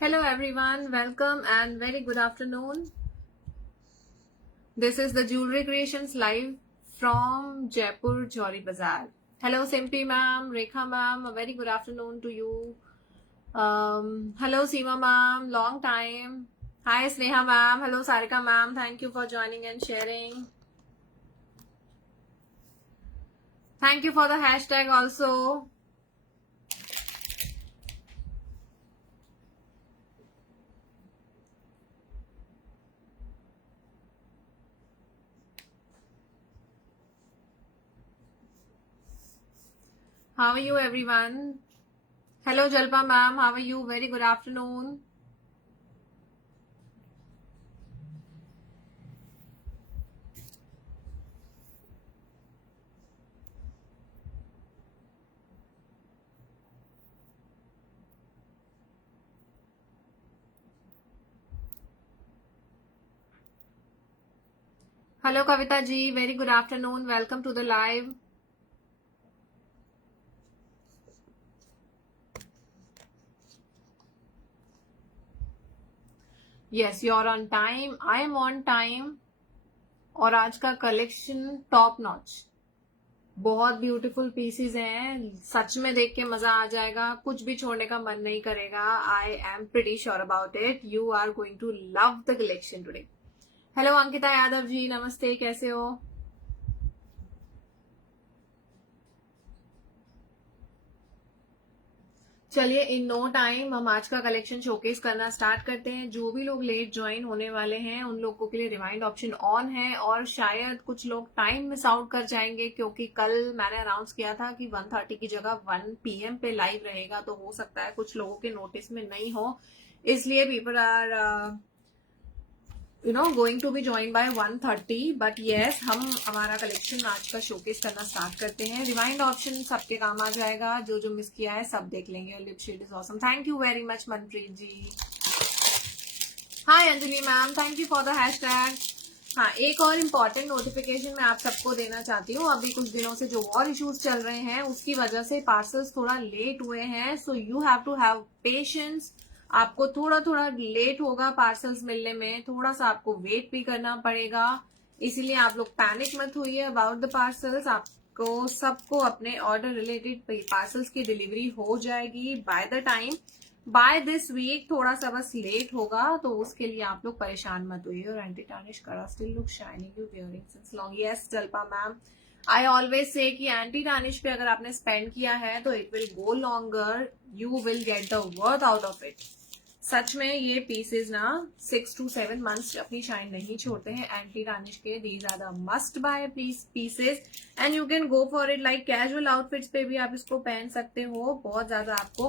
Hello everyone, welcome and very good afternoon. This is the Jewelry Creations live from Jaipur Jolly Bazaar. Hello Simpy ma'am, Rekha ma'am, a very good afternoon to you. Hello Seema ma'am, long time. Hi Sneha ma'am, hello Sarika ma'am, thank you for joining and sharing. Thank you for the hashtag also. How are you everyone? Hello Jalpa ma'am, how are you? Very good afternoon. Hello Kavita ji, very good afternoon. Welcome to the live. Yes, you're on time. I am on time. और आज का collection top notch, बहुत beautiful pieces हैं. सच में देख के मजा आ जाएगा, कुछ भी छोड़ने का मन नहीं करेगा. I am pretty sure about it. You are going to love the collection today. Hello Ankita Yadav ji, नमस्ते, कैसे हो? चलिए इन नो टाइम हम आज का कलेक्शन शोकेस करना स्टार्ट करते हैं. जो भी लोग लेट ज्वाइन होने वाले हैं उन लोगों के लिए रिमाइंड ऑप्शन ऑन है, और शायद कुछ लोग टाइम मिस आउट कर जाएंगे क्योंकि कल मैंने अनाउंस किया था कि 1:30 की जगह 1 PM पे लाइव रहेगा. तो हो सकता है कुछ लोगों के नोटिस में नहीं हो, इसलिए people are going to be join by 1:30. But yes, हम हमारा कलेक्शन आज का शोकेस करना स्टार्ट करते हैं. रिमाइंड ऑप्शन सबके काम आ जाएगा, जो जो मिस किया है सब देख लेंगे. Lip shade is awesome. Thank you very much Manpreet ji. Hi Anjali ma'am, thank you for the hashtag. हाँ, एक और इम्पॉर्टेंट नोटिफिकेशन मैं आप सबको देना चाहती हूँ. अभी कुछ दिनों से जो और इश्यूज चल रहे हैं उसकी वजह से पार्सल्स थोड़ा लेट हुए हैं. So you have to have patience. आपको थोड़ा थोड़ा लेट होगा पार्सल्स मिलने में, थोड़ा सा आपको वेट भी करना पड़ेगा. इसीलिए आप लोग पैनिक मत होइए अबाउट द पार्सल्स. आपको सबको अपने ऑर्डर रिलेटेड पार्सल्स की डिलीवरी हो जाएगी बाय दिस वीक. थोड़ा सा बस लेट होगा, तो उसके लिए आप लोग परेशान मत होइए. और एंटी टार्निश करा still look shining, you wearing since long. Yes जल्पा ma'am, I always say कि एंटी टार्निश पे अगर आपने स्पेंड किया है तो it will go longer. You will get the worth out of it. सच में ये पीसेज ना 6 to 7 months अपनी शाइन नहीं छोड़ते हैं एंटी टार्निश के. These are the must buy pieces and you can go for it. Like casual outfits पे भी आप इसको पहन सकते हो. बहुत ज्यादा आपको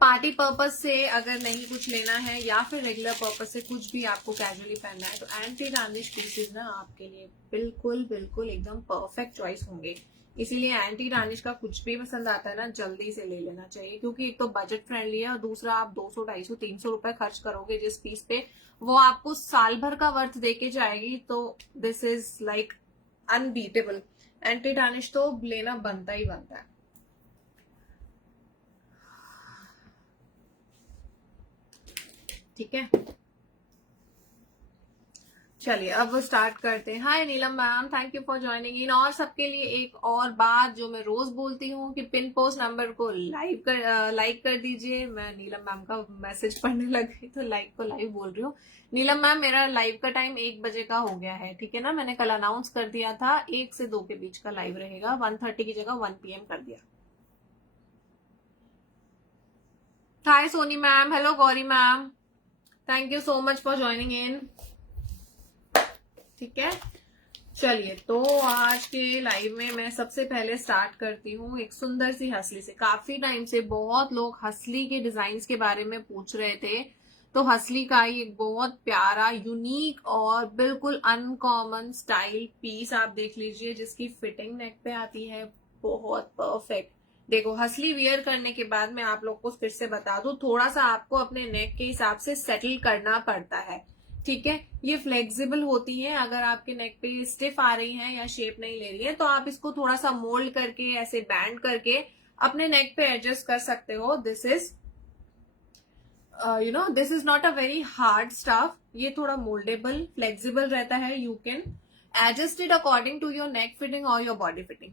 पार्टी पर्पस से अगर नहीं कुछ लेना है या फिर रेगुलर पर्पस से कुछ भी आपको कैजुअली पहनना है, तो एंटी टार्निश पीसेज ना आपके लिए बिल्कुल बिल्कुल एकदम परफेक्ट चॉइस होंगे. इसीलिए एंटी टार्निश का कुछ भी पसंद आता है ना, जल्दी से ले लेना चाहिए, क्योंकि एक तो बजट फ्रेंडली है और दूसरा आप 200, 250, 300 रुपए खर्च करोगे जिस पीस पे, वो आपको साल भर का वर्थ देके जाएगी. तो this is like unbeatable. Anti tarnish तो लेना बनता ही बनता है. ठीक है, चलिए अब स्टार्ट करते हैं. Hi Neelam ma'am, thank you for joining in. और सबके लिए एक और बात जो मैं रोज बोलती हूँ कि पिन पोस्ट नंबर को लाइक कर दीजिए. मैं नीलम मैम का मैसेज पढ़ने लग गई तो लाइक को लाइव बोल रही हूँ. नीलम मैम, मेरा लाइव का टाइम 1 बजे का हो गया है, ठीक है ना? मैंने कल अनाउंस कर दिया था 1 से 2 के बीच का लाइव रहेगा. 1:30 की जगह 1 PM कर दिया. Hi Soni ma'am, hello Gauri ma'am, thank you so much for joining in. ठीक है, चलिए तो आज के लाइव में मैं सबसे पहले स्टार्ट करती हूँ एक सुंदर सी हसली से. काफी टाइम से बहुत लोग हसली के डिजाइन के बारे में पूछ रहे थे, तो हसली का ही एक बहुत प्यारा, यूनिक और बिल्कुल अनकॉमन स्टाइल पीस आप देख लीजिए, जिसकी फिटिंग नेक पे आती है बहुत परफेक्ट. देखो, हसली वियर करने के बाद मैं आप लोग को फिर से बता दूं, थोड़ा सा आपको अपने नेक के हिसाब से सेटल करना पड़ता है. ठीक है, ये फ्लेक्सिबल होती है. अगर आपके नेक पे स्टिफ आ रही है या शेप नहीं ले रही है, तो आप इसको थोड़ा सा मोल्ड करके, ऐसे बैंड करके अपने नेक पे एडजस्ट कर सकते हो. This is you know this is not a very hard stuff, ये थोड़ा मोल्डेबल फ्लेक्सिबल रहता है, you can adjust it according to your neck fitting और योर बॉडी फिटिंग,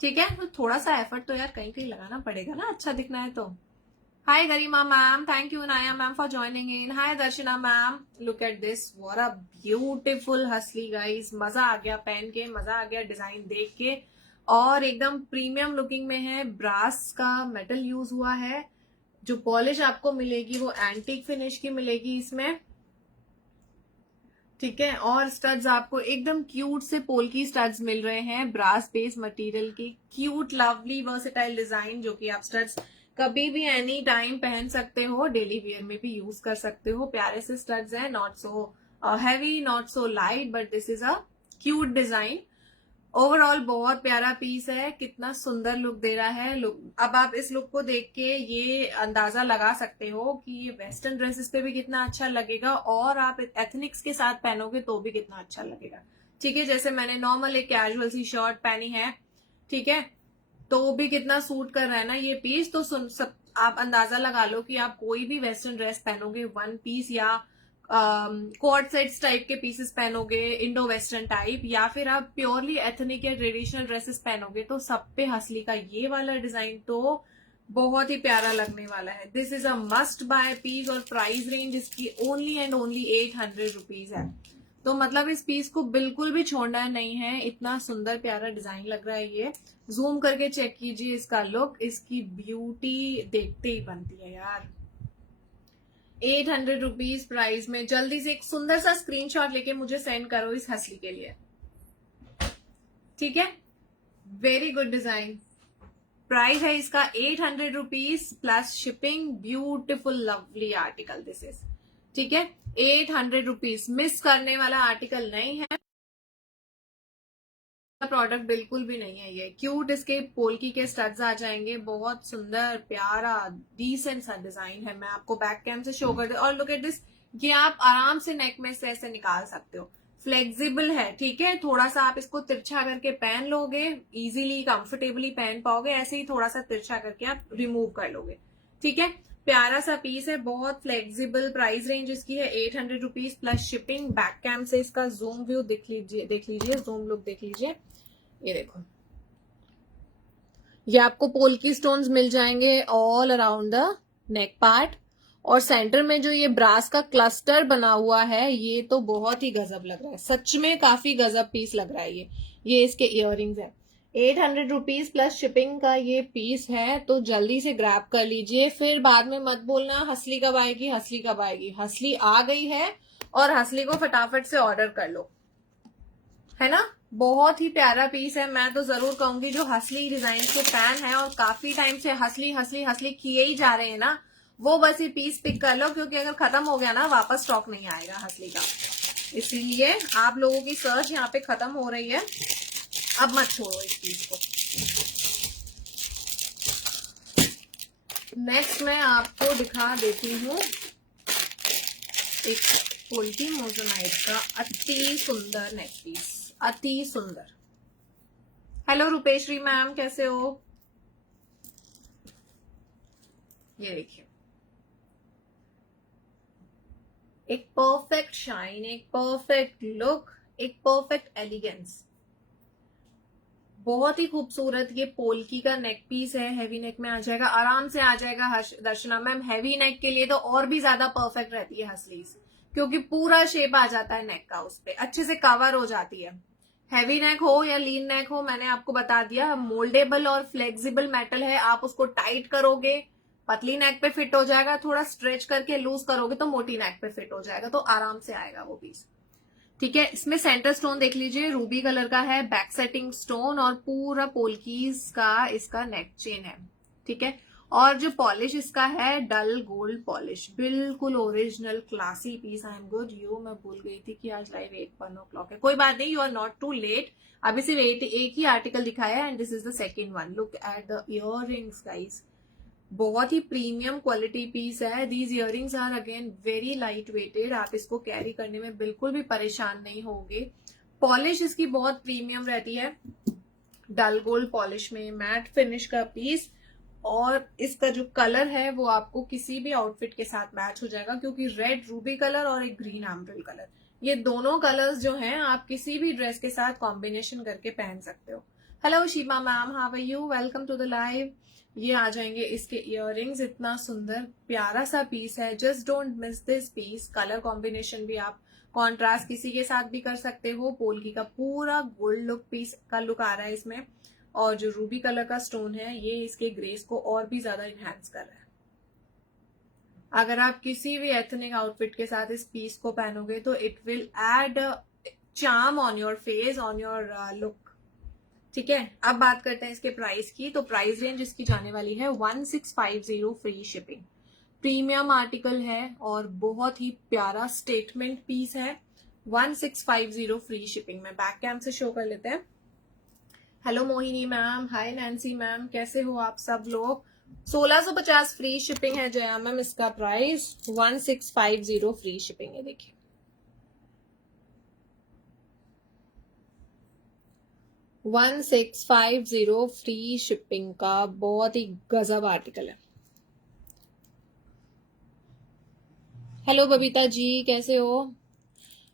ठीक है। तो थोड़ा सा एफर्ट तो यार कहीं कहीं लगाना पड़ेगा ना, अच्छा दिखना है तो। हाय गरिमा मैम, थैंक यू नाया ma'am for joining in. Hi Darshana ma'am, look at this, what a beautiful हसली गाइस, मजा आ गया पहन के, मजा आ गया डिजाइन देख के, और एकदम प्रीमियम लुकिंग में है। ब्रास का मेटल यूज हुआ है, जो पॉलिश आपको मिलेगी वो एंटीक फिनिश की मिलेगी इसमें, ठीक है। और स्टड्स आपको एकदम क्यूट से पोल्की स्टड्स मिल रहे हैं, ब्रास बेस मटेरियल की, क्यूट लवली वर्सेटाइल डिजाइन, जो कि आप स्टड्स कभी भी एनी टाइम पहन सकते हो, डेली वियर में भी यूज कर सकते हो। प्यारे से स्टड्स हैं, not so heavy not so light, but this is a cute design. Overall बहुत प्यारा पीस है, कितना सुंदर लुक दे रहा है। लुक, अब आप इस लुक को देख के ये अंदाजा लगा सकते हो कि ये वेस्टर्न ड्रेसेस पे भी कितना अच्छा लगेगा, और आप एथनिक्स के साथ पहनोगे तो भी कितना अच्छा लगेगा, ठीक है। जैसे मैंने नॉर्मल एक कैजुअल सी शर्ट पहनी है, ठीक है, तो भी कितना सूट कर रहा है ना ये पीस। तो सब आप अंदाजा लगा लो कि आप कोई भी वेस्टर्न ड्रेस पहनोगे, वन पीस या कॉर्ड सेट्स टाइप के पीसेस पहनोगे, इंडो वेस्टर्न टाइप, या फिर आप प्योरली एथनिक या ट्रेडिशनल ड्रेसेस पहनोगे, तो सब पे हसली का ये वाला डिजाइन तो बहुत ही प्यारा लगने वाला है। This is a must buy piece, और प्राइस रेंज इसकी ओनली एंड ओनली 800 रुपीज है। तो मतलब इस पीस को बिल्कुल भी छोड़ना नहीं है, इतना सुंदर प्यारा डिजाइन लग रहा है ये। जूम करके चेक कीजिए इसका लुक, इसकी ब्यूटी देखते ही बनती है यार। 800 रुपीज प्राइस में जल्दी से एक सुंदर सा स्क्रीनशॉट लेके मुझे सेंड करो इस हसली के लिए, ठीक है। वेरी गुड डिजाइन, प्राइस है इसका 800 rupees plus shipping. Beautiful lovely article this is, ठीक है। 800 रुपीज, मिस करने वाला आर्टिकल नहीं है, प्रोडक्ट बिल्कुल भी नहीं है ये। क्यूट इसके पोल्की के स्टड्स आ जाएंगे, बहुत सुंदर प्यारा डिसेंट सा डिजाइन है। मैं आपको बैक कैम से शो कर दे, और लुक एट दिस, ये आप आराम से नेक में से ऐसे निकाल सकते हो, फ्लेक्सिबल है, ठीक है। थोड़ा सा आप इसको तिरछा करके पहन लोगे, इजीली कंफर्टेबली पहन पाओगे, ऐसे ही थोड़ा सा तिरछा करके आप रिमूव कर लोगे, ठीक है। प्यारा सा पीस है, बहुत फ्लेक्सिबल। प्राइस रेंज इसकी है 800 rupees plus shipping. Back cam से इसका जूम व्यू देख लीजिए, जूम लुक देख लीजिए, ये देखो, ये आपको पोल्की स्टोन्स मिल जाएंगे all around the neck part, और सेंटर में जो ये ब्रास का क्लस्टर बना हुआ है, ये तो बहुत ही गजब लग रहा है, सच में काफी गजब पीस लग रहा है ये इसके इयररिंग्स है। 800 रुपीज प्लस शिपिंग का ये पीस है, तो जल्दी से ग्रैब कर लीजिए, फिर बाद में मत बोलना हसली कब आएगी, हसली कब आएगी। हसली आ गई है, और हसली को फटाफट से ऑर्डर कर लो, है ना। बहुत ही प्यारा पीस है, मैं तो जरूर कहूंगी जो हसली डिजाइन के फैन है और काफी टाइम से हसली हसली हसली किए ही जा रहे हैं ना, वो बस ये पीस पिक कर लो, क्योंकि अगर खत्म हो गया ना वापस स्टॉक नहीं आएगा हसली का। इसीलिए आप लोगों की सर्च यहाँ पे खत्म हो रही है, अब मत छोड़ो इस पीस को। नेक्स्ट मैं आपको दिखा देती हूँ एक पोल्की मोजोनाइट का अति सुंदर नेक पीस, अति सुंदर। हेलो रूपेश्वरी मैम, कैसे हो? ये देखिए, एक परफेक्ट शाइन, एक परफेक्ट लुक, एक परफेक्ट एलिगेंस, बहुत ही खूबसूरत ये पोल्की का नेक पीस है। हैवी नेक में आ जाएगा, आराम से आ जाएगा। दर्शना मैम, हैवी नेक के लिए तो और भी ज्यादा परफेक्ट रहती है हसलीस, क्योंकि पूरा शेप आ जाता है नेक का, उस पर अच्छे से कवर हो जाती है। हैवी नेक हो या लीन नेक हो, मैंने आपको बता दिया, मोल्डेबल और फ्लेक्सिबल मेटल है। आप उसको टाइट करोगे पतली नेक पे फिट हो जाएगा, थोड़ा स्ट्रेच करके लूज करोगे तो मोटी नेक पे फिट हो जाएगा, तो आराम से आएगा वो पीस, ठीक है। इसमें सेंटर स्टोन देख लीजिए, रूबी कलर का है, बैक सेटिंग स्टोन, और पूरा पोल्कीज का इसका नेक चेन है, ठीक है। और जो पॉलिश इसका है डल गोल्ड पॉलिश, बिल्कुल original classy piece. I am good, मैं भूल गई थी कि आज लाइव 1 o'clock है, कोई बात नहीं, you are not too late. अभी सिर्फ एक ही आर्टिकल दिखाया है, and this is the second one. Look at the earrings guys, बहुत ही प्रीमियम क्वालिटी पीस है। These earrings are again very light weighted, आप इसको कैरी करने में बिल्कुल भी परेशान नहीं होंगे। पॉलिश इसकी बहुत प्रीमियम रहती है, डल गोल्ड पॉलिश में मैट फिनिश का पीस, और इसका जो कलर है वो आपको किसी भी आउटफिट के साथ मैच हो जाएगा, क्योंकि रेड रूबी कलर और एक ग्रीन एम्ब्रल कलर, ये दोनों कलर्स जो हैं आप किसी भी ड्रेस के साथ कॉम्बिनेशन करके पहन सकते हो। Hello Sheema ma'am, how are you, welcome to the live. ये आ जाएंगे इसके इयररिंग्स, इतना सुंदर प्यारा सा पीस है, just don't miss this piece. Colour combination भी आप कॉन्ट्रास्ट किसी के साथ भी कर सकते हो। पोल्की का पूरा गोल्ड लुक पीस का लुक आ रहा है इसमें, और जो रूबी कलर का स्टोन है ये इसके ग्रेस को और भी ज्यादा इनहेंस कर रहा है। अगर आप किसी भी एथनिक आउटफिट के साथ इस पीस को पहनोगे तो it will add charm on your face, on your look. ठीक है, अब बात करते हैं इसके प्राइस की। तो प्राइस रेंज इसकी जाने वाली है 1650 फ्री शिपिंग। प्रीमियम आर्टिकल है और बहुत ही प्यारा स्टेटमेंट पीस है। 1650 फ्री शिपिंग में। बैक कैम से शो कर लेते हैं। हेलो मोहिनी मैम, हाय नैन्सी मैम, कैसे हो आप सब लोग। 1650 फ्री शिपिंग है जया मैम, इसका प्राइस 1650 फ्री शिपिंग है। देखिए 1650 फ्री शिपिंग का बहुत ही गजब आर्टिकल है। हेलो बबीता जी, कैसे हो।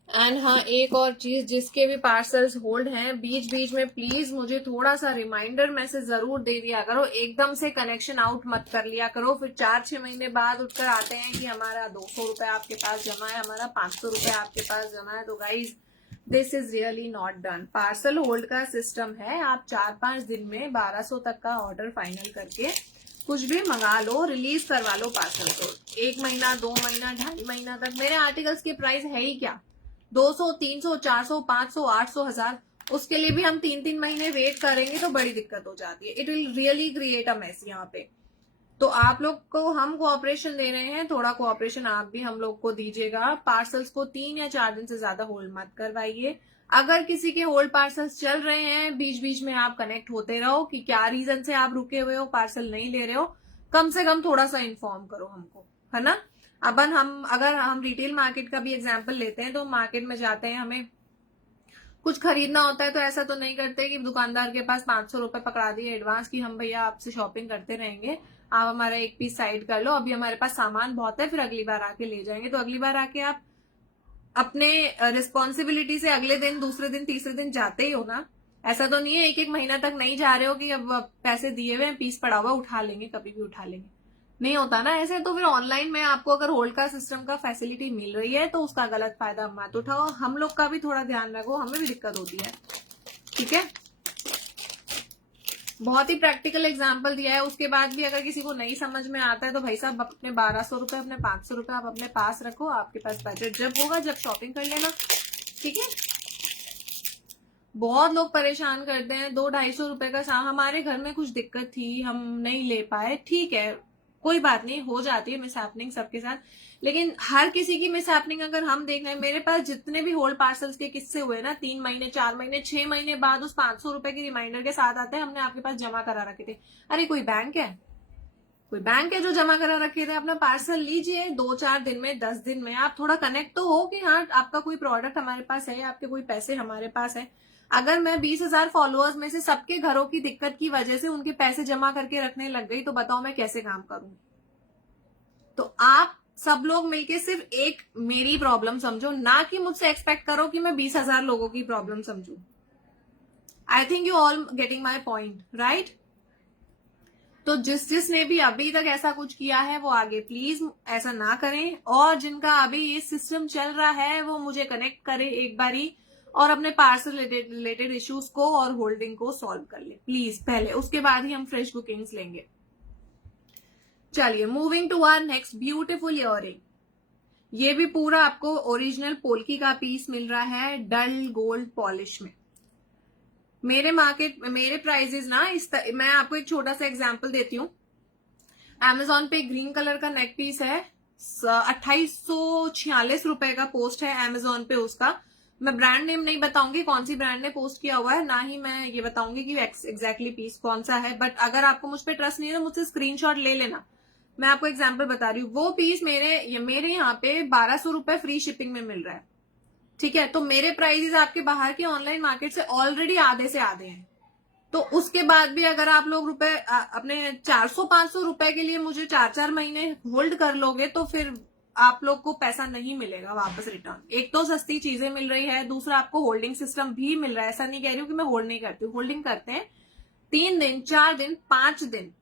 एंड हाँ, एक और चीज, जिसके भी पार्सल्स होल्ड हैं बीच बीच में प्लीज मुझे थोड़ा सा रिमाइंडर मैसेज जरूर दे दिया करो। एकदम से कनेक्शन आउट मत कर लिया करो, फिर 4-6 महीने बाद उठकर आते हैं कि हमारा 200 रुपए आपके पास जमा है, हमारा 500 रुपए आपके पास जमा है। तो guys this is really not done. Parcel hold का सिस्टम है, आप 4-5 दिन में 1200 तक का ऑर्डर फाइनल करके कुछ भी मंगा लो, रिलीज करवा लो पार्सल को। 1 महीना, 2 महीना, 2.5 महीना तक मेरे आर्टिकल्स की प्राइस है ही क्या, 200, 300, 400, 500, 800, 1000। उसके लिए भी हम 3-3 महीने वेट करेंगे तो बड़ी दिक्कत हो जाती है। It will really create a mess यहाँ पे। तो आप लोग को हम कोऑपरेशन दे रहे हैं, थोड़ा कोऑपरेशन आप भी हम लोग को दीजिएगा। पार्सल्स को 3 या 4 दिन से ज्यादा होल्ड मत करवाइए। अगर किसी के होल्ड पार्सल्स चल रहे हैं, बीच बीच में आप कनेक्ट होते रहो कि क्या रीजन से आप रुके हुए हो, पार्सल नहीं ले रहे हो, कम से कम थोड़ा सा इन्फॉर्म करो हमको, है ना। अपन अगर हम रिटेल मार्केट का भी एग्जांपल लेते हैं, तो मार्केट में जाते हैं, हमें कुछ खरीदना होता है तो ऐसा तो नहीं करते कि दुकानदार के पास 500 रुपए पकड़ा दिए एडवांस कि हम भैया आपसे शॉपिंग करते रहेंगे, आप हमारा एक पीस साइड कर लो, अभी हमारे पास सामान बहुत है, फिर अगली बार आके ले जाएंगे। तो अगली बार आके आप अपने रिस्पॉन्सिबिलिटी से अगले दिन, दूसरे दिन, तीसरे दिन जाते ही हो ना। ऐसा तो नहीं है 1-1 महीना तक नहीं जा रहे हो कि अब पैसे दिए हुए हैं, पीस पड़ा हुआ, उठा लेंगे, कभी भी उठा लेंगे, नहीं होता ना ऐसे। तो फिर ऑनलाइन में आपको अगर होल्ड का सिस्टम का फैसिलिटी मिल रही है तो उसका गलत फायदा मत उठाओ। हम लोग का भी थोड़ा ध्यान रखो, हमें भी दिक्कत होती है। ठीक है, बहुत ही प्रैक्टिकल एग्जांपल दिया है। उसके बाद भी अगर किसी को नहीं समझ में आता है तो भाई साहब अपने 1200 रुपए, अपने 500 रुपए आप अपने पास रखो, आपके पास बजट जब होगा जब शॉपिंग कर लेना। ठीक है, बहुत लोग परेशान करते हैं 200-250 रुपए का हमारे घर में कुछ दिक्कत थी, हम नहीं ले पाए, ठीक है, कोई बात नहीं, हो जाती है मिस हैपनिंग सबके साथ। लेकिन हर किसी की मिस हैपनिंग अगर हम देख रहे हैं, मेरे पास जितने भी होल्ड पार्सल्स के किस्से हुए ना, 3 महीने, 4 महीने, 6 महीने बाद उस 500 रुपए की रिमाइंडर के साथ आते हैं, हमने आपके पास जमा करा रखे थे। अरे कोई बैंक है, कोई बैंक है जो जमा करा रखे थे, अपना पार्सल लीजिए, 2-4 दिन में, 10 दिन में आप थोड़ा कनेक्ट तो हो कि हाँ आपका कोई प्रोडक्ट हमारे पास है, आपके कोई पैसे हमारे पास है। अगर मैं 20,000 फॉलोअर्स में से सबके घरों की दिक्कत की वजह से उनके पैसे जमा करके रखने लग गई, तो बताओ मैं कैसे काम करूं। तो आप सब लोग मिलके सिर्फ एक मेरी प्रॉब्लम समझो, ना कि मुझसे एक्सपेक्ट करो कि मैं 20,000 लोगों की प्रॉब्लम समझू। I think you all getting my point, right. तो जिसने भी अभी तक ऐसा कुछ किया है वो आगे प्लीज ऐसा ना करें, और जिनका अभी ये सिस्टम चल रहा है वो मुझे कनेक्ट करे एक बारी और अपने पार्सल रिलेटेड इश्यूज को और होल्डिंग को सॉल्व कर ले प्लीज पहले, उसके बाद ही हम फ्रेश बुकिंग्स लेंगे। चलिए, moving to our next beautiful earring. ये भी पूरा आपको ओरिजिनल पोल्की का पीस मिल रहा है डल गोल्ड पॉलिश में। मेरे प्राइजेस ना मैं आपको एक छोटा सा एग्जांपल देती हूँ। Amazon पे ग्रीन कलर का नेक पीस है, 2846 रुपए का पोस्ट है Amazon पे उसका। मैं ब्रांड नेम नहीं बताऊंगी कौन सी ब्रांड ने पोस्ट किया हुआ है, ना ही मैं ये बताऊंगी कि एग्जैक्टली पीस कौन सा है, बट अगर आपको मुझ पर ट्रस्ट नहीं है तो मुझसे स्क्रीनशॉट ले लेना। मैं आपको एग्जांपल बता रही हूँ, वो पीस मेरे यहाँ पे 1200 रुपए फ्री शिपिंग में मिल रहा है। ठीक है, तो मेरे प्राइसेस आपके बाहर के ऑनलाइन मार्केट से ऑलरेडी आधे से आधे हैं। तो उसके बाद भी अगर आप लोग अपने 400-500 रुपए के लिए मुझे 4-4 महीने होल्ड कर लोगे तो फिर आप लोग को पैसा नहीं मिलेगा वापस रिटर्न। एक तो सस्ती चीजें मिल रही है, दूसरा आपको होल्डिंग सिस्टम भी मिल रहा है। ऐसा नहीं कह रही हूँ कि मैं होल्ड नहीं करती हूँ, होल्डिंग करते हैं 3 दिन 4 दिन 5 दिन,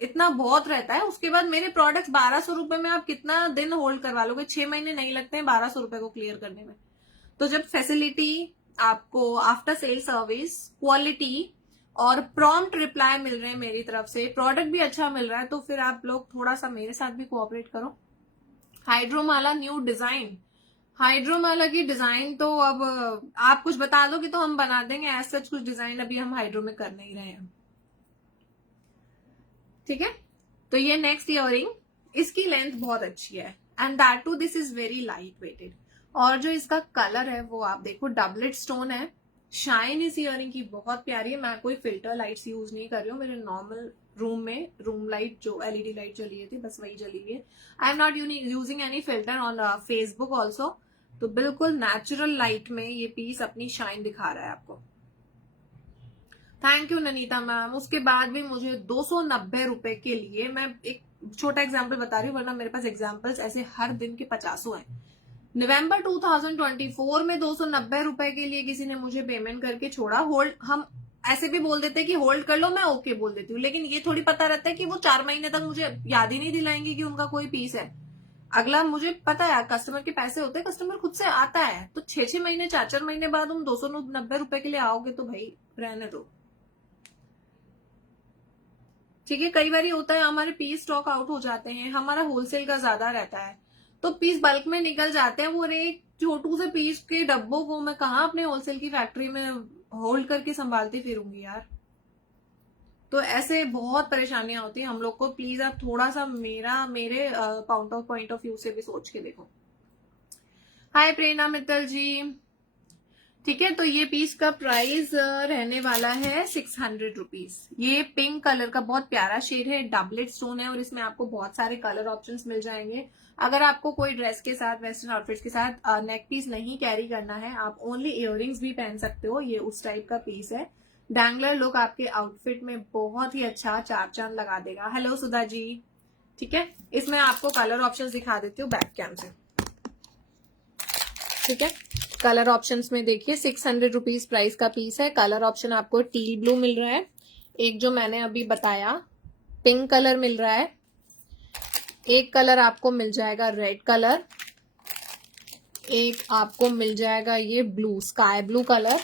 इतना बहुत रहता है। उसके बाद मेरे प्रोडक्ट्स 1200 रुपए में आप कितना दिन होल्ड करवा लोगे? 6 महीने नहीं लगते हैं 1200 रुपए को क्लियर करने में। तो जब फैसिलिटी आपको, आफ्टर सेल सर्विस, क्वालिटी और प्रॉम्प्ट रिप्लाई मिल रहे हैं मेरी तरफ से, प्रोडक्ट भी अच्छा मिल रहा है, तो फिर आप लोग थोड़ा सा मेरे साथ भी कोऑपरेट करो। हाइड्रोमाला न्यू डिजाइन, हाइड्रोमाला की डिजाइन तो अब आप कुछ बता दोगे तो हम बना देंगे। ऐसा सच कुछ डिजाइन अभी हम हाइड्रो में कर नहीं रहे हैं, ठीक है। तो ये नेक्स्ट इयरिंग, इसकी लेंथ बहुत अच्छी है and that too this is very light weighted. और जो इसका कलर है वो आप देखो, डबलेट स्टोन है। शाइन इस इयरिंग की बहुत प्यारी है। मैं कोई फिल्टर लाइट्स यूज नहीं कर रही हूँ, मेरे नॉर्मल रूम में रूम लाइट जो एलईडी लाइट जली हुई थी बस वही जली हुई है। I am not using any filter on Facebook also. तो बिल्कुल नेचुरल लाइट में ये पीस अपनी शाइन दिखा रहा है आपको। Thank you Nanita ma'am. उसके बाद भी मुझे 290 रुपए के लिए, मैं एक छोटा एग्जांपल बता रही हूँ वरना मेरे पास एग्जांपल्स ऐसे हर दिन के 50 हैं। नवंबर 2024 में 290 रुपए के लिए किसी ने मुझे पेमेंट करके छोड़ा। होल्ड हम ऐसे भी बोल देते हैं कि होल्ड कर लो, मैं ओके बोल देती हूँ, लेकिन ये थोड़ी पता रहता है कि वो 4 महीने तक मुझे याद ही नहीं दिलाएंगे कि उनका कोई पीस है। अगला मुझे पता है कस्टमर के पैसे होते हैं, कस्टमर खुद से आता है, तो 6-6 महीने 4-4 महीने बाद तुम 290 रुपए के लिए आओगे तो भाई रहने दो, ठीक है। कई बार होता है हमारे पीस स्टॉक आउट हो जाते हैं, हमारा होलसेल का ज्यादा रहता है तो पीस बल्क में निकल जाते हैं। वो एक छोटू से पीस के डब्बों को मैं कहा अपने होलसेल की फैक्ट्री में होल्ड करके संभालती फिरूंगी यार। तो ऐसे बहुत परेशानियां होती हैं हम लोग को। प्लीज आप थोड़ा सा मेरे पॉइंट ऑफ व्यू से भी सोच के देखो। हाय प्रेरणा मित्तल जी, ठीक है। तो ये पीस का प्राइस रहने वाला है 600 रुपीज। ये पिंक कलर का बहुत प्यारा शेड है, डबलेट स्टोन है और इसमें आपको बहुत सारे कलर ऑप्शंस मिल जाएंगे। अगर आपको कोई ड्रेस के साथ, वेस्टर्न आउटफिट्स के साथ नेक पीस नहीं कैरी करना है, आप ओनली इयररिंग्स भी पहन सकते हो। ये उस टाइप का पीस है। डैंगलर लुक आपके आउटफिट में बहुत ही अच्छा चार चांद लगा देगा। हेलो सुधा जी, ठीक है। इसमें आपको कलर ऑप्शन दिखा देती हूँ बैक कैम से, ठीक है। कलर ऑप्शंस में देखिए 600 रुपीज प्राइस का पीस है। कलर ऑप्शन आपको टी ब्लू मिल रहा है, एक जो मैंने अभी बताया पिंक कलर मिल रहा है, एक कलर आपको मिल जाएगा रेड कलर, एक आपको मिल जाएगा ये ब्लू स्काई ब्लू कलर,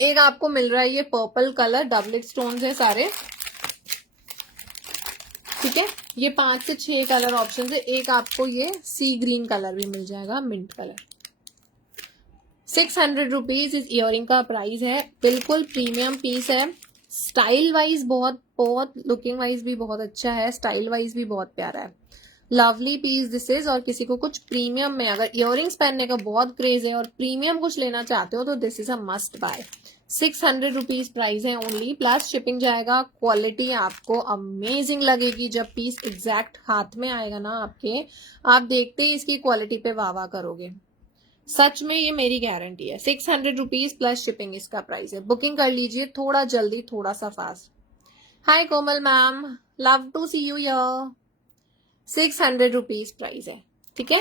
एक आपको मिल रहा है ये पर्पल कलर। डबलेट स्टोन्स है सारे, ठीक है। ये 5 से 6 कलर ऑप्शन है। एक आपको ये सी ग्रीन कलर भी मिल जाएगा, मिंट कलर। 600 रुपीज इस इयरिंग का प्राइस है। बिल्कुल प्रीमियम पीस है। स्टाइल वाइज बहुत लुकिंग वाइज भी बहुत अच्छा है, स्टाइल वाइज भी बहुत प्यारा है। Lovely piece this is. और किसी को कुछ प्रीमियम में अगर इयरिंग्स पहनने का बहुत क्रेज है और प्रीमियम कुछ लेना चाहते हो तो this is a must bye. 600 rupees price है ओनली, प्लस शिपिंग जाएगा। क्वालिटी आपको अमेजिंग लगेगी जब पीस एग्जैक्ट हाथ में आएगा ना आपके, आप देखते ही इसकी क्वालिटी पे वाह वाह करोगे। सच में ये मेरी गारंटी है। 600 रुपीज प्लस शिपिंग इसका प्राइस है। बुकिंग कर लीजिए थोड़ा जल्दी, थोड़ा सा fast. Hi Komal ma'am, love to see you here. 600 rupees price है, ठीक है।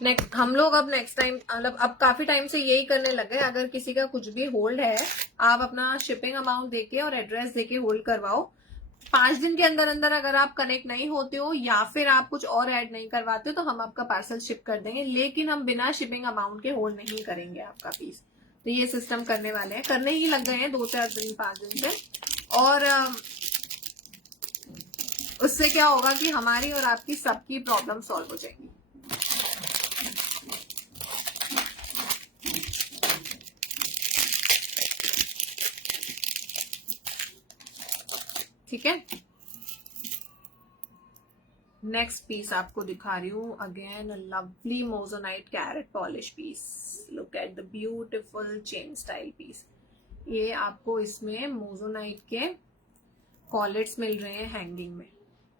नेक्स्ट हम लोग अब नेक्स्ट टाइम, मतलब अब काफी टाइम से यही करने लगे। अगर किसी का कुछ भी होल्ड है, आप अपना शिपिंग अमाउंट देके और एड्रेस देके होल्ड करवाओ। 5 दिन के अंदर अंदर अगर आप कनेक्ट नहीं होते हो या फिर आप कुछ और ऐड नहीं करवाते हो तो हम आपका पार्सल शिप कर देंगे, लेकिन हम बिना शिपिंग अमाउंट के होल्ड नहीं करेंगे आपका पीस। तो ये सिस्टम करने वाले हैं, करने ही लग गए हैं 2-4 दिन 5 दिन से। और उससे क्या होगा कि हमारी और आपकी सबकी प्रॉब्लम सॉल्व हो जाएगी। ठीक है। नेक्स्ट पीस आपको दिखा रही हूँ, again lovely moissanite carat polish piece. Look at the beautiful chain style piece. ये आपको इसमें मोजोनाइट के कॉलेट्स मिल रहे हैं हैंगिंग में,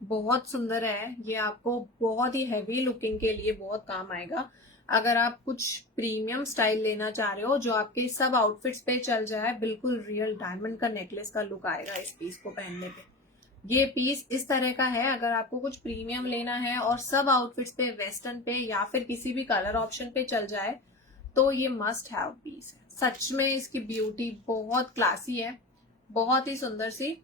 बहुत सुंदर है। ये आपको बहुत ही हैवी लुकिंग के लिए बहुत काम आएगा। अगर आप कुछ प्रीमियम स्टाइल लेना चाह रहे हो जो आपके सब आउटफिट्स पे चल जाए, बिल्कुल रियल डायमंड का नेकलेस का लुक आएगा इस पीस को पहनने पे। ये पीस इस तरह का है, अगर आपको कुछ प्रीमियम लेना है और सब आउटफिट्स पे, वेस्टर्न पे या फिर किसी भी कलर ऑप्शन पे चल जाए, तो ये मस्ट हैव पीस है। सच में इसकी ब्यूटी बहुत क्लासी है, बहुत ही सुंदर सी।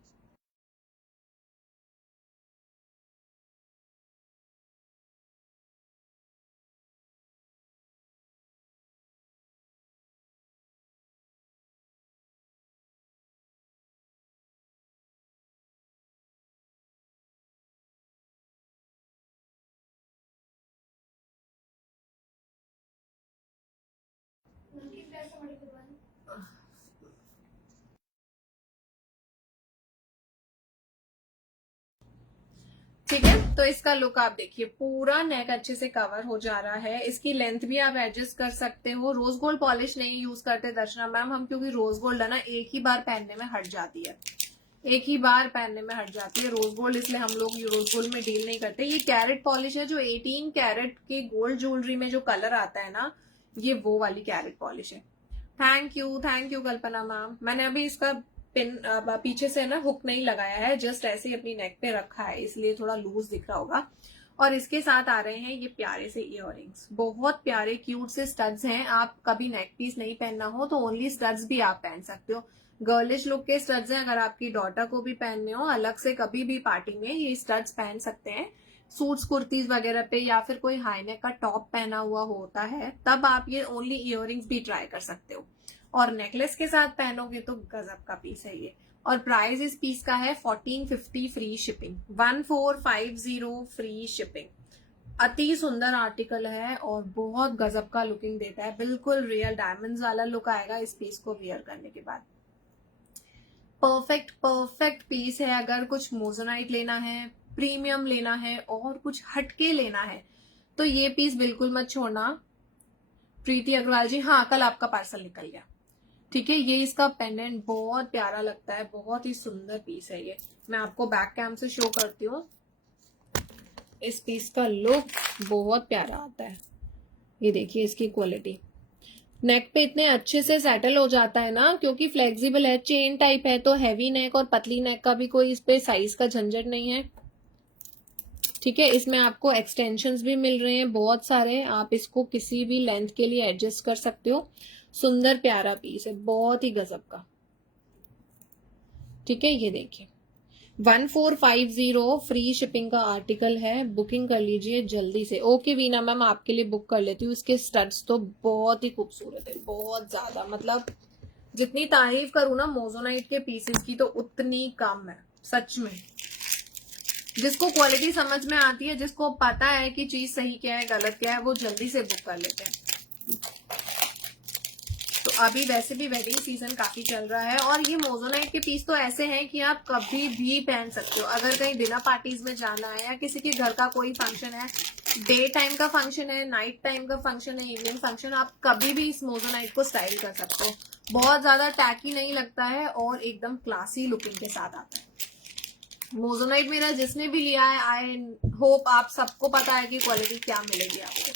ठीक है, तो इसका लुक आप देखिए, पूरा नेक अच्छे से कवर हो जा रहा है। इसकी लेंथ भी आप एडजस्ट कर सकते हो। रोज गोल्ड पॉलिश नहीं यूज करते दर्शना मैम हम, क्योंकि रोज गोल्ड है ना एक ही बार पहनने में हट जाती है, एक ही बार पहनने में हट जाती है रोज गोल्ड, इसलिए हम लोग रोज गोल्ड में डील नहीं करते। ये कैरेट पॉलिश है, जो 18 कैरेट के गोल्ड ज्वेलरी में जो कलर आता है ना, ये वो वाली कैरेट पॉलिश है। Thank you Kalpana ma'am. मैंने अभी इसका पिन पीछे से ना हुक नहीं लगाया है, जस्ट ऐसे ही अपनी नेक पे रखा है, इसलिए थोड़ा लूज दिख रहा होगा। और इसके साथ आ रहे हैं ये प्यारे से इयररिंग्स, बहुत प्यारे क्यूट से स्टड्स हैं। आप कभी नेक पीस नहीं पहनना हो तो ओनली स्टड्स भी आप पहन सकते हो। गर्लिश लुक के स्टड्स हैं, अगर आपकी डॉटर को भी पहनने हो अलग से कभी भी पार्टी में, ये स्टड्स पहन सकते हैं। सूट्स कुर्तीज वगैरह पे या फिर कोई हाई नेक का टॉप पहना हुआ होता है, तब आप ये ओनली इयररिंग्स भी ट्राई कर सकते हो। और नेकलेस के साथ पहनोगे तो गजब का पीस है ये। और प्राइस इस पीस का है 1450 फ्री शिपिंग, 1450 फ्री शिपिंग। अति सुंदर आर्टिकल है और बहुत गजब का लुकिंग देता है, बिल्कुल रियल डायमंड्स वाला लुक आएगा इस पीस को वियर करने के बाद। परफेक्ट परफेक्ट पीस है। अगर कुछ मोजोनाइट लेना है, प्रीमियम लेना है और कुछ हटके लेना है, तो ये पीस बिल्कुल मत छोड़ना। प्रीति अग्रवाल जी, हाँ कल आपका पार्सल निकल गया। ठीक है, ये इसका पेंडेंट बहुत प्यारा लगता है, बहुत ही सुंदर पीस है ये। मैं आपको बैक कैम से शो करती हूँ। इस पीस का लुक बहुत प्यारा आता है। ये देखिए इसकी क्वालिटी, नेक पे इतने अच्छे से सेटल हो जाता है ना, क्योंकि फ्लेक्सिबल है, चेन टाइप है, तो हैवी नेक और पतली नेक का भी कोई इस पे साइज का झंझट नहीं है। ठीक है, इसमें आपको एक्सटेंशंस भी मिल रहे हैं बहुत सारे, आप इसको किसी भी लेंथ के लिए एडजस्ट कर सकते हो। सुंदर प्यारा पीस है, बहुत ही गजब का। ठीक है, ये देखिए 1450 फ्री शिपिंग का आर्टिकल है, बुकिंग कर लीजिए जल्दी से। ओके वीना मैम, आपके लिए बुक कर लेती हूँ। इसके स्टड्स तो बहुत ही खूबसूरत है, बहुत ज्यादा, मतलब जितनी तारीफ करूँ ना मोजोनाइट के पीसेस की तो उतनी कम है सच में। जिसको क्वालिटी समझ में आती है, जिसको पता है कि चीज सही क्या है गलत क्या है, वो जल्दी से बुक कर लेते हैं। तो अभी वैसे भी वेडिंग सीजन काफी चल रहा है, और ये मोजोनाइट के पीस तो ऐसे हैं कि आप कभी भी पहन सकते हो। अगर कहीं डिनर पार्टीज में जाना है या किसी के घर का कोई फंक्शन है, डे टाइम का फंक्शन है, नाइट टाइम का फंक्शन है, इवनिंग फंक्शन, आप कभी भी इस मोजोनाइट को स्टाइल कर सकते हो। बहुत ज्यादा टैकी नहीं लगता है और एकदम क्लासी लुकिंग के साथ आता है। मोजोनाइट मेरा जिसने भी लिया है, आई होप आप सबको पता है कि क्वालिटी क्या मिलेगी आपको।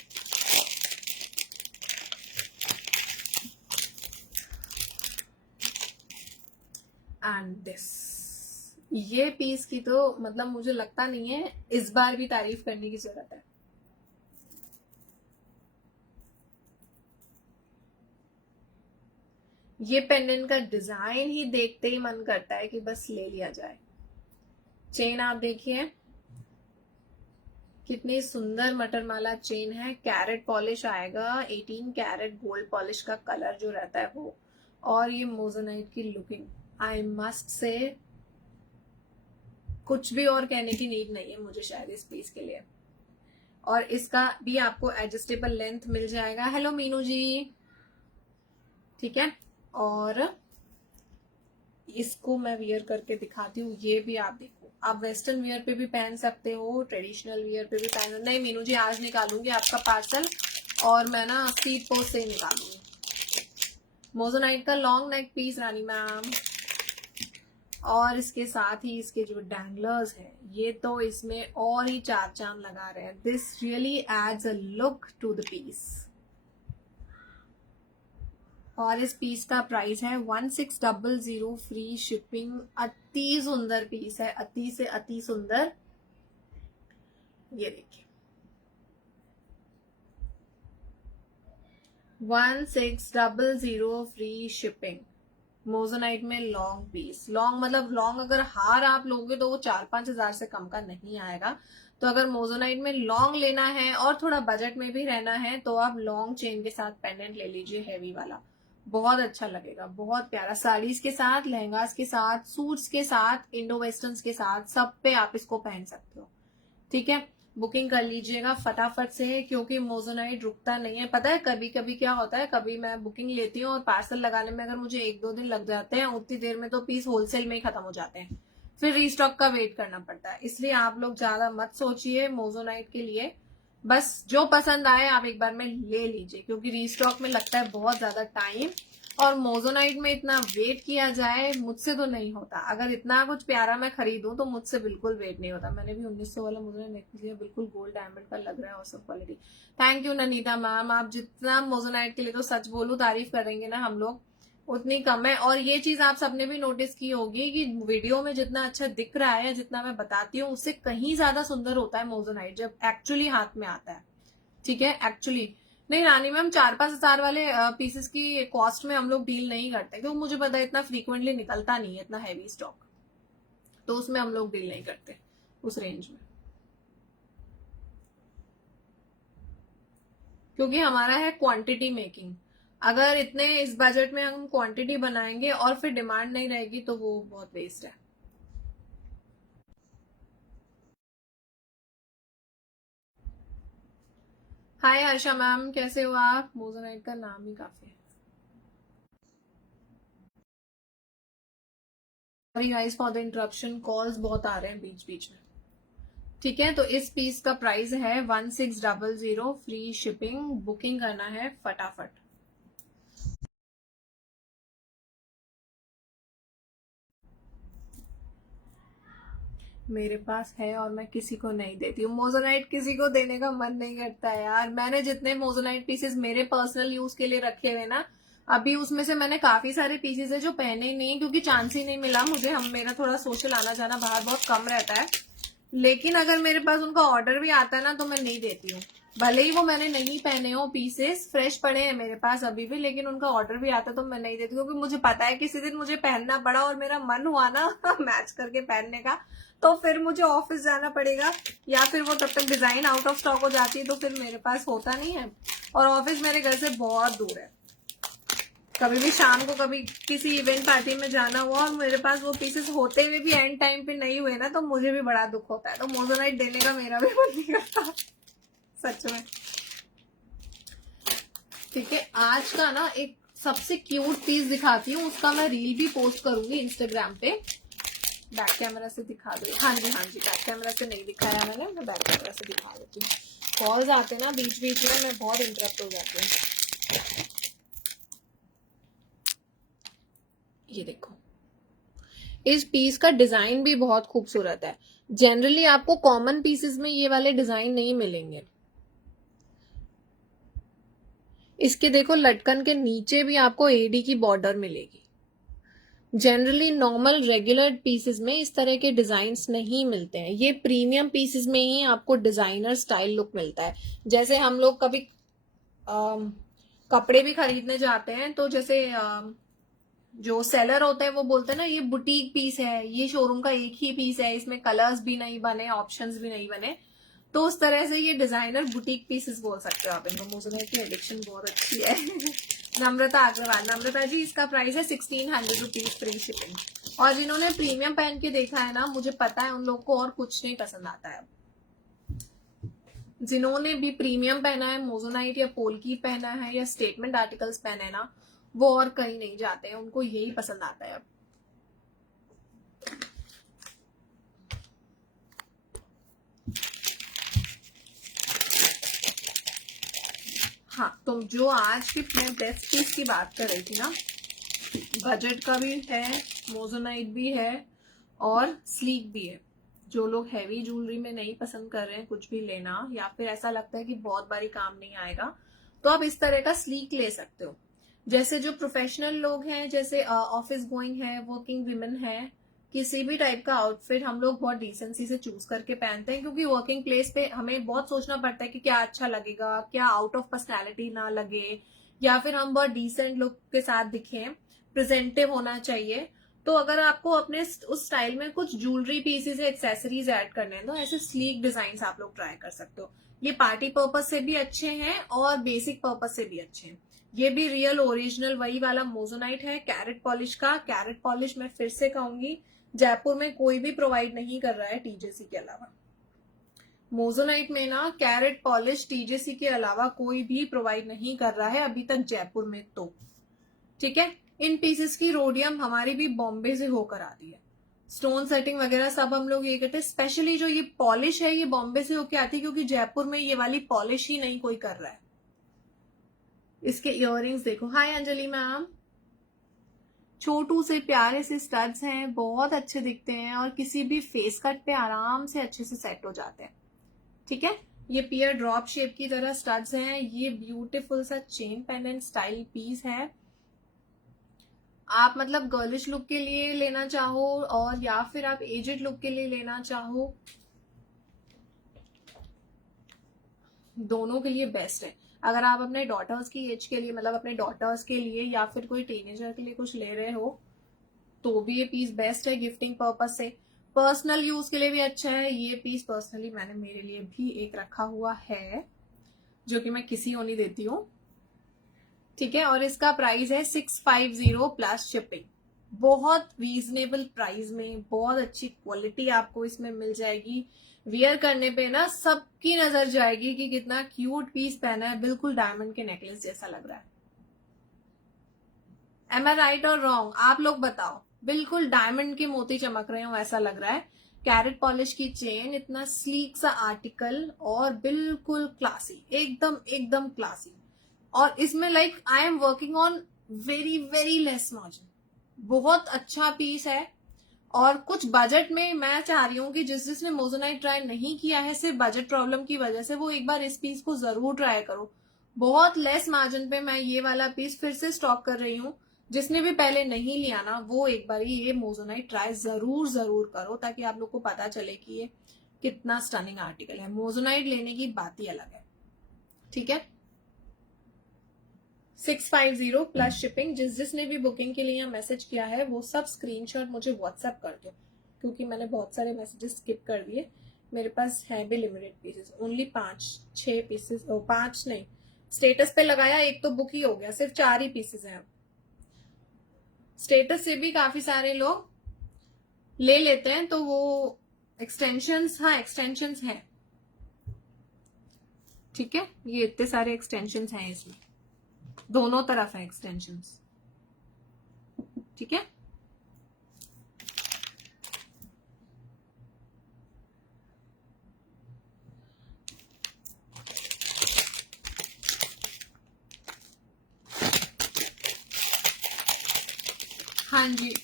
एंड दिस, ये पीस की तो मतलब मुझे लगता नहीं है इस बार भी तारीफ करने की जरूरत है। ये पेंडेंट का डिजाइन ही देखते ही मन करता है कि बस ले लिया जाए। चेन आप देखिए कितनी सुंदर मटर माला चेन है, कैरेट पॉलिश आएगा, 18 कैरेट गोल्ड पॉलिश का कलर जो रहता है वो। और ये मोजोनाइट की लुकिंग, आई मस्ट से कुछ भी और कहने की नीड नहीं है मुझे शायद इस पीस के लिए। और इसका भी आपको एडजस्टेबल लेंथ मिल जाएगा। हेलो मीनू जी, ठीक है। और इसको मैं वियर करके दिखाती हूँ, ये भी आप देखो, आप वेस्टर्न वियर पे भी पहन सकते हो, ट्रेडिशनल वियर पे भी पहन। नहीं मीनू जी, आज निकालूंगी आपका पार्सल और मैं ना स्पीड पोस्ट से ही निकालूंगी। मोजोनाइट का लॉन्ग नेक पीस रानी मैम, और इसके साथ ही इसके जो डैंगलर्स हैं, ये तो इसमें और ही चार चांद लगा रहे हैं। This really adds a look to the piece. और इस पीस का प्राइस है 1600 फ्री शिपिंग। अति सुंदर पीस है, अति से अति सुंदर। ये देखिए 1600 फ्री शिपिंग। मोजोनाइट में लॉन्ग पीस, लॉन्ग मतलब लॉन्ग अगर हार आप लोगे तो वो 4-5 हजार से कम का नहीं आएगा। तो अगर मोजोनाइट में लॉन्ग लेना है और थोड़ा बजट में भी रहना है तो आप लॉन्ग चेन के साथ पेंडेंट ले लीजिए, हैवी वाला। बहुत अच्छा लगेगा, बहुत प्यारा। साड़ीज के साथ, लहंगास के साथ, सूट्स के साथ, इंडो वेस्टर्न्स के साथ, सब पे आप इसको पहन सकते हो। ठीक है, बुकिंग कर लीजिएगा फटाफट से, क्योंकि मोजोनाइट रुकता नहीं है। पता है कभी कभी क्या होता है, कभी मैं बुकिंग लेती हूँ और पार्सल लगाने में अगर मुझे 1-2 दिन लग जाते हैं, उतनी देर में तो पीस होलसेल में ही खत्म हो जाते हैं, फिर रीस्टॉक का वेट करना पड़ता है। इसलिए आप लोग ज्यादा मत सोचिए मोजोनाइट के लिए, बस जो पसंद आए आप एक बार में ले लीजिए, क्योंकि रीस्टॉक में लगता है बहुत ज्यादा टाइम। और मोजोनाइट में इतना वेट किया जाए, मुझसे तो नहीं होता। अगर इतना कुछ प्यारा मैं खरीदूं तो मुझसे बिल्कुल वेट नहीं होता। मैंने भी 1900 वाला मोजोनाइट नेकलेस लिया, बिल्कुल गोल्ड डायमंड का लग रहा है और सब quality. Thank you Nanita ma'am, आप जितना मोजोनाइट के लिए तो सच बोलूं तारीफ करेंगे ना हम लोग, उतनी कम है। और ये चीज आप सबने भी नोटिस की होगी कि वीडियो में जितना अच्छा दिख रहा है, जितना मैं बताती हूँ, उससे कहीं ज्यादा सुंदर होता है मोजोनाइट जब एक्चुअली हाथ में आता है। ठीक है, एक्चुअली नहीं रानी मैम, 4-5 हजार वाले पीसेस की कॉस्ट में हम लोग डील नहीं करते, क्योंकि मुझे पता है इतना फ्रीक्वेंटली निकलता नहीं है इतना हैवी स्टॉक, तो उसमें हम लोग डील नहीं करते उस रेंज में, क्योंकि हमारा है क्वांटिटी मेकिंग। अगर इतने इस बजट में हम क्वांटिटी बनाएंगे और फिर डिमांड नहीं रहेगी तो वो बहुत वेस्ट है। हाय हर्षा मैम, कैसे हो आप? मोजोनाइट का नाम ही काफी है। Sorry guys for the interruption, calls बहुत आ रहे हैं बीच बीच में। ठीक है, तो इस पीस का प्राइस है 1600 फ्री शिपिंग। बुकिंग करना है फटाफट। मेरे पास है और मैं किसी को नहीं देती हूँ मोजोनाइट, किसी को देने का मन नहीं करता है यार। मैंने जितने मोजोनाइट पीसेस मेरे पर्सनल यूज के लिए रखे हुए ना, अभी उसमें से मैंने काफी सारे पीसेस है जो पहने ही नहीं, क्योंकि चांस ही नहीं मिला मुझे। हम मेरा थोड़ा सोशल आना जाना बाहर बहुत कम रहता है, लेकिन अगर मेरे पास उनका ऑर्डर भी आता है ना तो मैं नहीं देती हूँ। भले ही वो मैंने नहीं पहने हो, पीसेस फ्रेश पड़े हैं मेरे पास अभी भी, लेकिन उनका ऑर्डर भी आता है तो मैं नहीं देती, क्योंकि मुझे पता है किसी दिन मुझे पहनना पड़ा और मेरा मन हुआ ना मैच करके पहनने का, तो फिर मुझे ऑफिस जाना पड़ेगा, या फिर वो तब तक डिजाइन आउट ऑफ स्टॉक हो जाती है तो फिर मेरे पास होता नहीं है। और ऑफिस मेरे घर से बहुत दूर है, कभी भी शाम को कभी किसी इवेंट पार्टी में जाना हुआ और मेरे पास वो पीसेस होते हुए भी एंड टाइम पे नहीं हुए ना, तो मुझे भी बड़ा दुख होता है। तो मोजोनाइट देने का मेरा भी मन नहीं करता सच में। ठीक है, आज का ना एक सबसे क्यूट पीस दिखाती हूँ, उसका मैं रील भी पोस्ट करूंगी इंस्टाग्राम पे। बैक कैमरा से दिखा दो। हाँ जी हाँ जी, बैक कैमरा से नहीं दिखाया मैंने, मैं बैक कैमरा से दिखा देती हूँ। कॉल्स आते ना बीच बीच में, मैं बहुत इंटरप्ट हो जाती हूँ। ये देखो, इस पीस का डिजाइन भी बहुत खूबसूरत है। जनरली आपको कॉमन पीसेस में ये वाले डिजाइन नहीं मिलेंगे। इसके देखो लटकन के नीचे भी आपको एडी की बॉर्डर मिलेगी। जनरली नॉर्मल रेगुलर पीसेस में इस तरह के डिजाइन्स नहीं मिलते हैं, ये प्रीमियम पीसेस में ही आपको डिजाइनर स्टाइल लुक मिलता है। जैसे हम लोग कभी कपड़े भी खरीदने जाते हैं तो जैसे जो सेलर होते हैं वो बोलते हैं ना ये बुटीक पीस है, ये शोरूम का एक ही पीस है, इसमें कलर्स भी नहीं बने, ऑप्शंस भी नहीं बने, तो उस तरह से ये डिजाइनर बुटीक पीसेस बोल सकते हो आप इनको। मोजोनाइट की एडिक्शन बहुत अच्छी है नम्रता अग्रवाल, नम्रता जी इसका प्राइस है 1600 रुपीज फ्री शिपिंग। और जिन्होंने प्रीमियम पहन के देखा है ना, मुझे पता है उन लोग को और कुछ नहीं पसंद आता है। जिन्होंने भी प्रीमियम पहना है मोजोनाइट या पोलकी पहना है या स्टेटमेंट आर्टिकल्स पहने हैं ना, वो और कहीं नहीं जाते हैं, उनको यही पसंद आता है अब। हाँ, तो जो आज की मैं बेस्ट पीस की बात कर रही थी ना, बजट का भी है, मोजोनाइट भी है और स्लीक भी है। जो लोग हैवी ज्वेलरी में नहीं पसंद कर रहे हैं कुछ भी लेना, या फिर ऐसा लगता है कि बहुत बारी काम नहीं आएगा, तो आप इस तरह का स्लीक ले सकते हो। जैसे जो प्रोफेशनल लोग हैं, जैसे ऑफिस गोइंग है, वर्किंग विमेन है, किसी भी टाइप का आउटफिट हम लोग बहुत डिसेंसी से चूज करके पहनते हैं, क्योंकि वर्किंग प्लेस पे हमें बहुत सोचना पड़ता है कि क्या अच्छा लगेगा, क्या आउट ऑफ पर्सनैलिटी ना लगे, या फिर हम बहुत डिसेंट लुक के साथ दिखें, प्रेजेंटिव होना चाहिए। तो अगर आपको अपने उस स्टाइल में कुछ ज्वेलरी पीसेस या एक्सेसरीज ऐड करने हैं तो ऐसे स्लीक डिजाइन आप लोग ट्राई कर सकते हो। ये पार्टी पर्पज से भी अच्छे हैं और बेसिक पर्पज से भी अच्छे हैं। ये भी रियल ओरिजिनल वही वाला मोजोनाइट है, कैरेट पॉलिश का। कैरेट पॉलिश मैं फिर से कहूंगी, जयपुर में कोई भी प्रोवाइड नहीं कर रहा है टीजेसी के अलावा। मोजोनाइट में ना कैरेट पॉलिश टीजेसी के अलावा कोई भी प्रोवाइड नहीं कर रहा है अभी तक जयपुर में। तो ठीक है, इन पीसेस की रोडियम हमारी भी बॉम्बे से होकर आती है। स्टोन सेटिंग वगैरह सब हम लोग ये करते हैं। स्पेशली जो ये पॉलिश है ये बॉम्बे से होकर आती है, क्योंकि जयपुर में ये वाली पॉलिश ही नहीं कोई कर रहा है। इसके इयररिंग्स देखो। हाय अंजलि मैम। छोटू से प्यारे से स्टड्स हैं, बहुत अच्छे दिखते हैं और किसी भी फेस कट पे आराम से अच्छे से सेट हो जाते हैं। ठीक है, ये पियर ड्रॉप शेप की तरह स्टड्स हैं। ये ब्यूटीफुल सा चेन पेंडेंट स्टाइल पीस है। आप मतलब गर्लिश लुक के लिए लेना चाहो और या फिर आप एजेड लुक के लिए लेना चाहो, दोनों के लिए बेस्ट है। अगर आप अपने डॉटर्स की एज के लिए, मतलब अपने डॉटर्स के लिए या फिर कोई टीनेजर के लिए कुछ ले रहे हो तो भी ये पीस बेस्ट है गिफ्टिंग पर्पज से। पर्सनल यूज के लिए भी अच्छा है ये पीस। पर्सनली मैंने मेरे लिए भी एक रखा हुआ है जो कि मैं किसी को नहीं देती हूँ। ठीक है, और इसका प्राइस है 650 प्लस शिपिंग। बहुत रीजनेबल प्राइस में बहुत अच्छी क्वालिटी आपको इसमें मिल जाएगी। वियर करने पे ना सबकी नजर जाएगी कि कितना क्यूट पीस पहना है, बिल्कुल डायमंड के नेकलेस जैसा लग रहा है। एम आई राइट और रॉन्ग, आप लोग बताओ। बिल्कुल डायमंड के मोती चमक रहे हो ऐसा लग रहा है। कैरेट पॉलिश की चेन, इतना स्लीक सा आर्टिकल और बिल्कुल क्लासी, एकदम एकदम क्लासी। और इसमें like I am working on very very less margin. बहुत अच्छा पीस है। और कुछ बजट में मैं चाह रही हूँ कि जिसने मोजोनाइट ट्राई नहीं किया है सिर्फ बजट प्रॉब्लम की वजह से, वो एक बार इस पीस को जरूर ट्राई करो। बहुत लेस मार्जिन पे मैं ये वाला पीस फिर से स्टॉक कर रही हूँ। जिसने भी पहले नहीं लिया ना वो एक बार ये मोजोनाइट ट्राई जरूर जरूर करो, ताकि आप लोग को पता चले कि ये कितना स्टनिंग आर्टिकल है। मोजोनाइट लेने की बात ही अलग है। ठीक है, 650 प्लस शिपिंग। जिसने भी बुकिंग के लिए मैसेज किया है वो सब स्क्रीनशॉट मुझे व्हाट्सएप कर दो, क्योंकि मैंने बहुत सारे मैसेजेस स्किप कर दिए। मेरे पास है भी लिमिटेड पीसेस, ओनली 5-6 पीसेस। 5 नहीं, स्टेटस पे लगाया एक तो बुक ही हो गया, सिर्फ 4 ही पीसेस हैं। स्टेटस से भी काफी सारे लोग ले लेते हैं, तो वो एक्सटेंशंस, हाँ एक्सटेंशंस हैं। ठीक है, ये इतने सारे एक्सटेंशंस हैं इसमें, दोनों तरफ है एक्सटेंशंस। ठीक है, हाँ जी।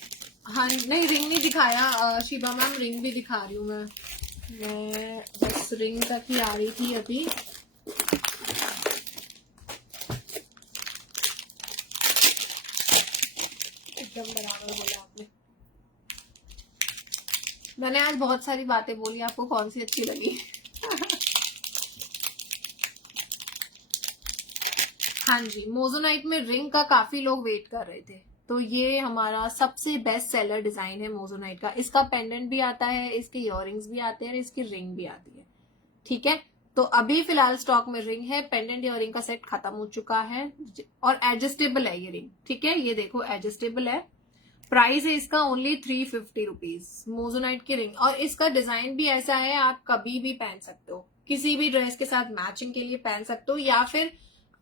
हाँ नहीं, रिंग नहीं दिखाया शिबा मैम, रिंग भी दिखा रही हूँ मैं बस रिंग तक ही आ रही थी अभी। एकदम बराबर बोला आपने। मैंने आज बहुत सारी बातें बोली, आपको कौन सी अच्छी लगी? हाँ जी, मोजोनाइट में रिंग का काफी लोग वेट कर रहे थे, तो ये हमारा सबसे बेस्ट सेलर डिजाइन है मोजोनाइट का। इसका पेंडेंट भी आता है, इसके इयररिंग्स भी आते हैं और इसकी रिंग भी आती है। ठीक है, तो अभी फिलहाल स्टॉक में रिंग है, पेंडेंट इयररिंग का सेट खत्म हो चुका है और एडजस्टेबल है ये रिंग। ठीक है, ये देखो एडजस्टेबल है। प्राइस है इसका ओनली 350 रुपीज, मोजोनाइट की रिंग। और इसका डिजाइन भी ऐसा है, आप कभी भी पहन सकते हो, किसी भी ड्रेस के साथ मैचिंग के लिए पहन सकते हो, या फिर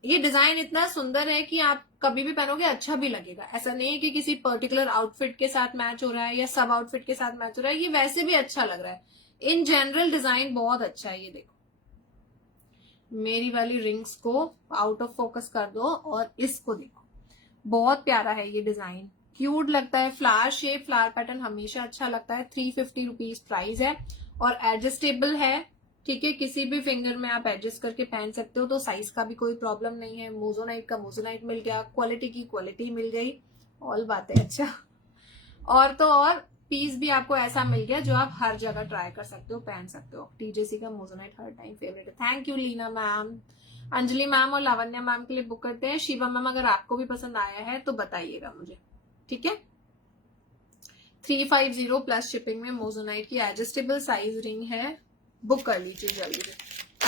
ये डिजाइन इतना सुंदर है कि आप कभी भी पहनोगे अच्छा भी लगेगा। ऐसा नहीं है कि किसी पर्टिकुलर आउटफिट के साथ मैच हो रहा है या सब आउटफिट के साथ मैच हो रहा है, ये वैसे भी अच्छा लग रहा है। इन जनरल डिजाइन बहुत अच्छा है। ये देखो, मेरी वाली रिंग्स को आउट ऑफ फोकस कर दो और इसको देखो, बहुत प्यारा है ये डिजाइन, क्यूट लगता है। फ्लावर शेप, फ्लावर पैटर्न हमेशा अच्छा लगता है। 350 रुपीज प्राइस है और एडजस्टेबल है। ठीक है, किसी भी फिंगर में आप एडजस्ट करके पहन सकते हो, तो साइज का भी कोई प्रॉब्लम नहीं है। मोजोनाइट का मोजोनाइट मिल गया, क्वालिटी की क्वालिटी मिल गई, ऑल बातें अच्छा। और तो और पीस भी आपको ऐसा मिल गया जो आप हर जगह ट्राई कर सकते हो, पहन सकते हो। टीजेसी का मोजोनाइट हर टाइम फेवरेट है। Thank you Leena ma'am, Anjali ma'am और लावण्या मैम के लिए बुक करते हैं। शिवा मैम अगर आपको भी पसंद आया है तो बताइएगा मुझे, ठीक है। 350 प्लस शिपिंग में मोजोनाइट की एडजस्टेबल साइज रिंग है, बुक कर लीजिए जल्दी से।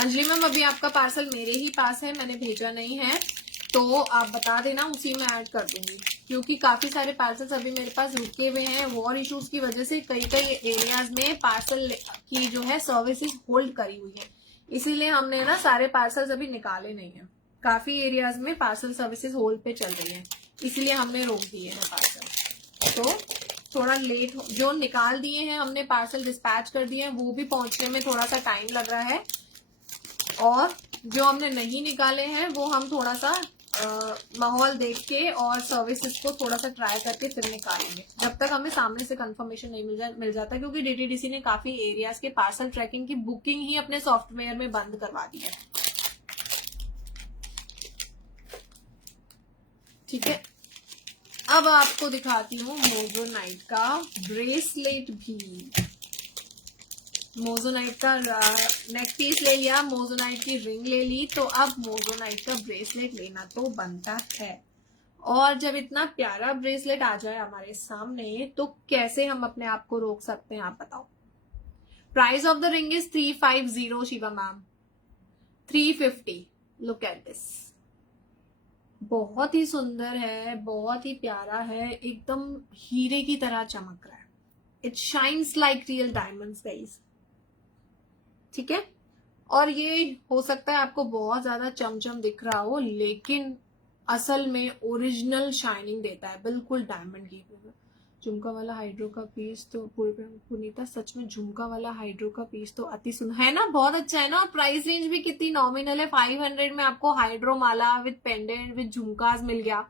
अंजलि मैम अभी आपका पार्सल मेरे ही पास है, मैंने भेजा नहीं है, तो आप बता देना, उसी में ऐड कर दूंगी, क्योंकि काफी सारे पार्सल्स अभी मेरे पास रुके हुए हैं। वॉर इश्यूज की वजह से कई कई एरियाज में पार्सल की जो है सर्विसेज होल्ड करी हुई है, इसीलिए हमने ना सारे पार्सल्स अभी निकाले नहीं है। काफी एरियाज में पार्सल सर्विसेज होल्ड पे चल रही है, इसलिए हमने रोक दिए हैं पार्सल। तो थोड़ा लेट, जो निकाल दिए हैं हमने पार्सल डिस्पैच कर दिए हैं, वो भी पहुंचने में थोड़ा सा टाइम लग रहा है, और जो हमने नहीं निकाले हैं वो हम थोड़ा सा माहौल देख के और सर्विसेज को थोड़ा सा ट्राई करके फिर निकालेंगे, जब तक हमें सामने से कंफर्मेशन नहीं मिल जाता, क्योंकि डीटीडीसी ने काफी एरियाज के पार्सल ट्रैकिंग की बुकिंग ही अपने सॉफ्टवेयर में बंद करवा दी है। ठीक है, अब आपको दिखाती हूँ मोजोनाइट का ब्रेसलेट भी। मोजोनाइट का नेक पीस ले लिया, मोजोनाइट की रिंग ले ली, तो अब मोजोनाइट का ब्रेसलेट लेना तो बनता है। और जब इतना प्यारा ब्रेसलेट आ जाए हमारे सामने तो कैसे हम अपने आप को रोक सकते हैं, आप बताओ। Price of the ring is 350 Shiva ma'am, 350। Look at this, बहुत ही सुंदर है, बहुत ही प्यारा है, एकदम हीरे की तरह चमक रहा है। It shines like real diamonds guys, ठीक है। और ये हो सकता है आपको बहुत ज्यादा चमचम दिख रहा हो, लेकिन असल में ओरिजिनल शाइनिंग देता है, बिल्कुल डायमंड की। झुमका वाला हाइड्रो का पीस तो पुनीता सच में झुमका वाला हाइड्रो का पीस तो अति सुंदर है ना, बहुत अच्छा है ना। और प्राइस रेंज भी कितनी नॉमिनल है, 500 में आपको हाइड्रो माला विद पेंडेंट विद झुमकाज मिल गया,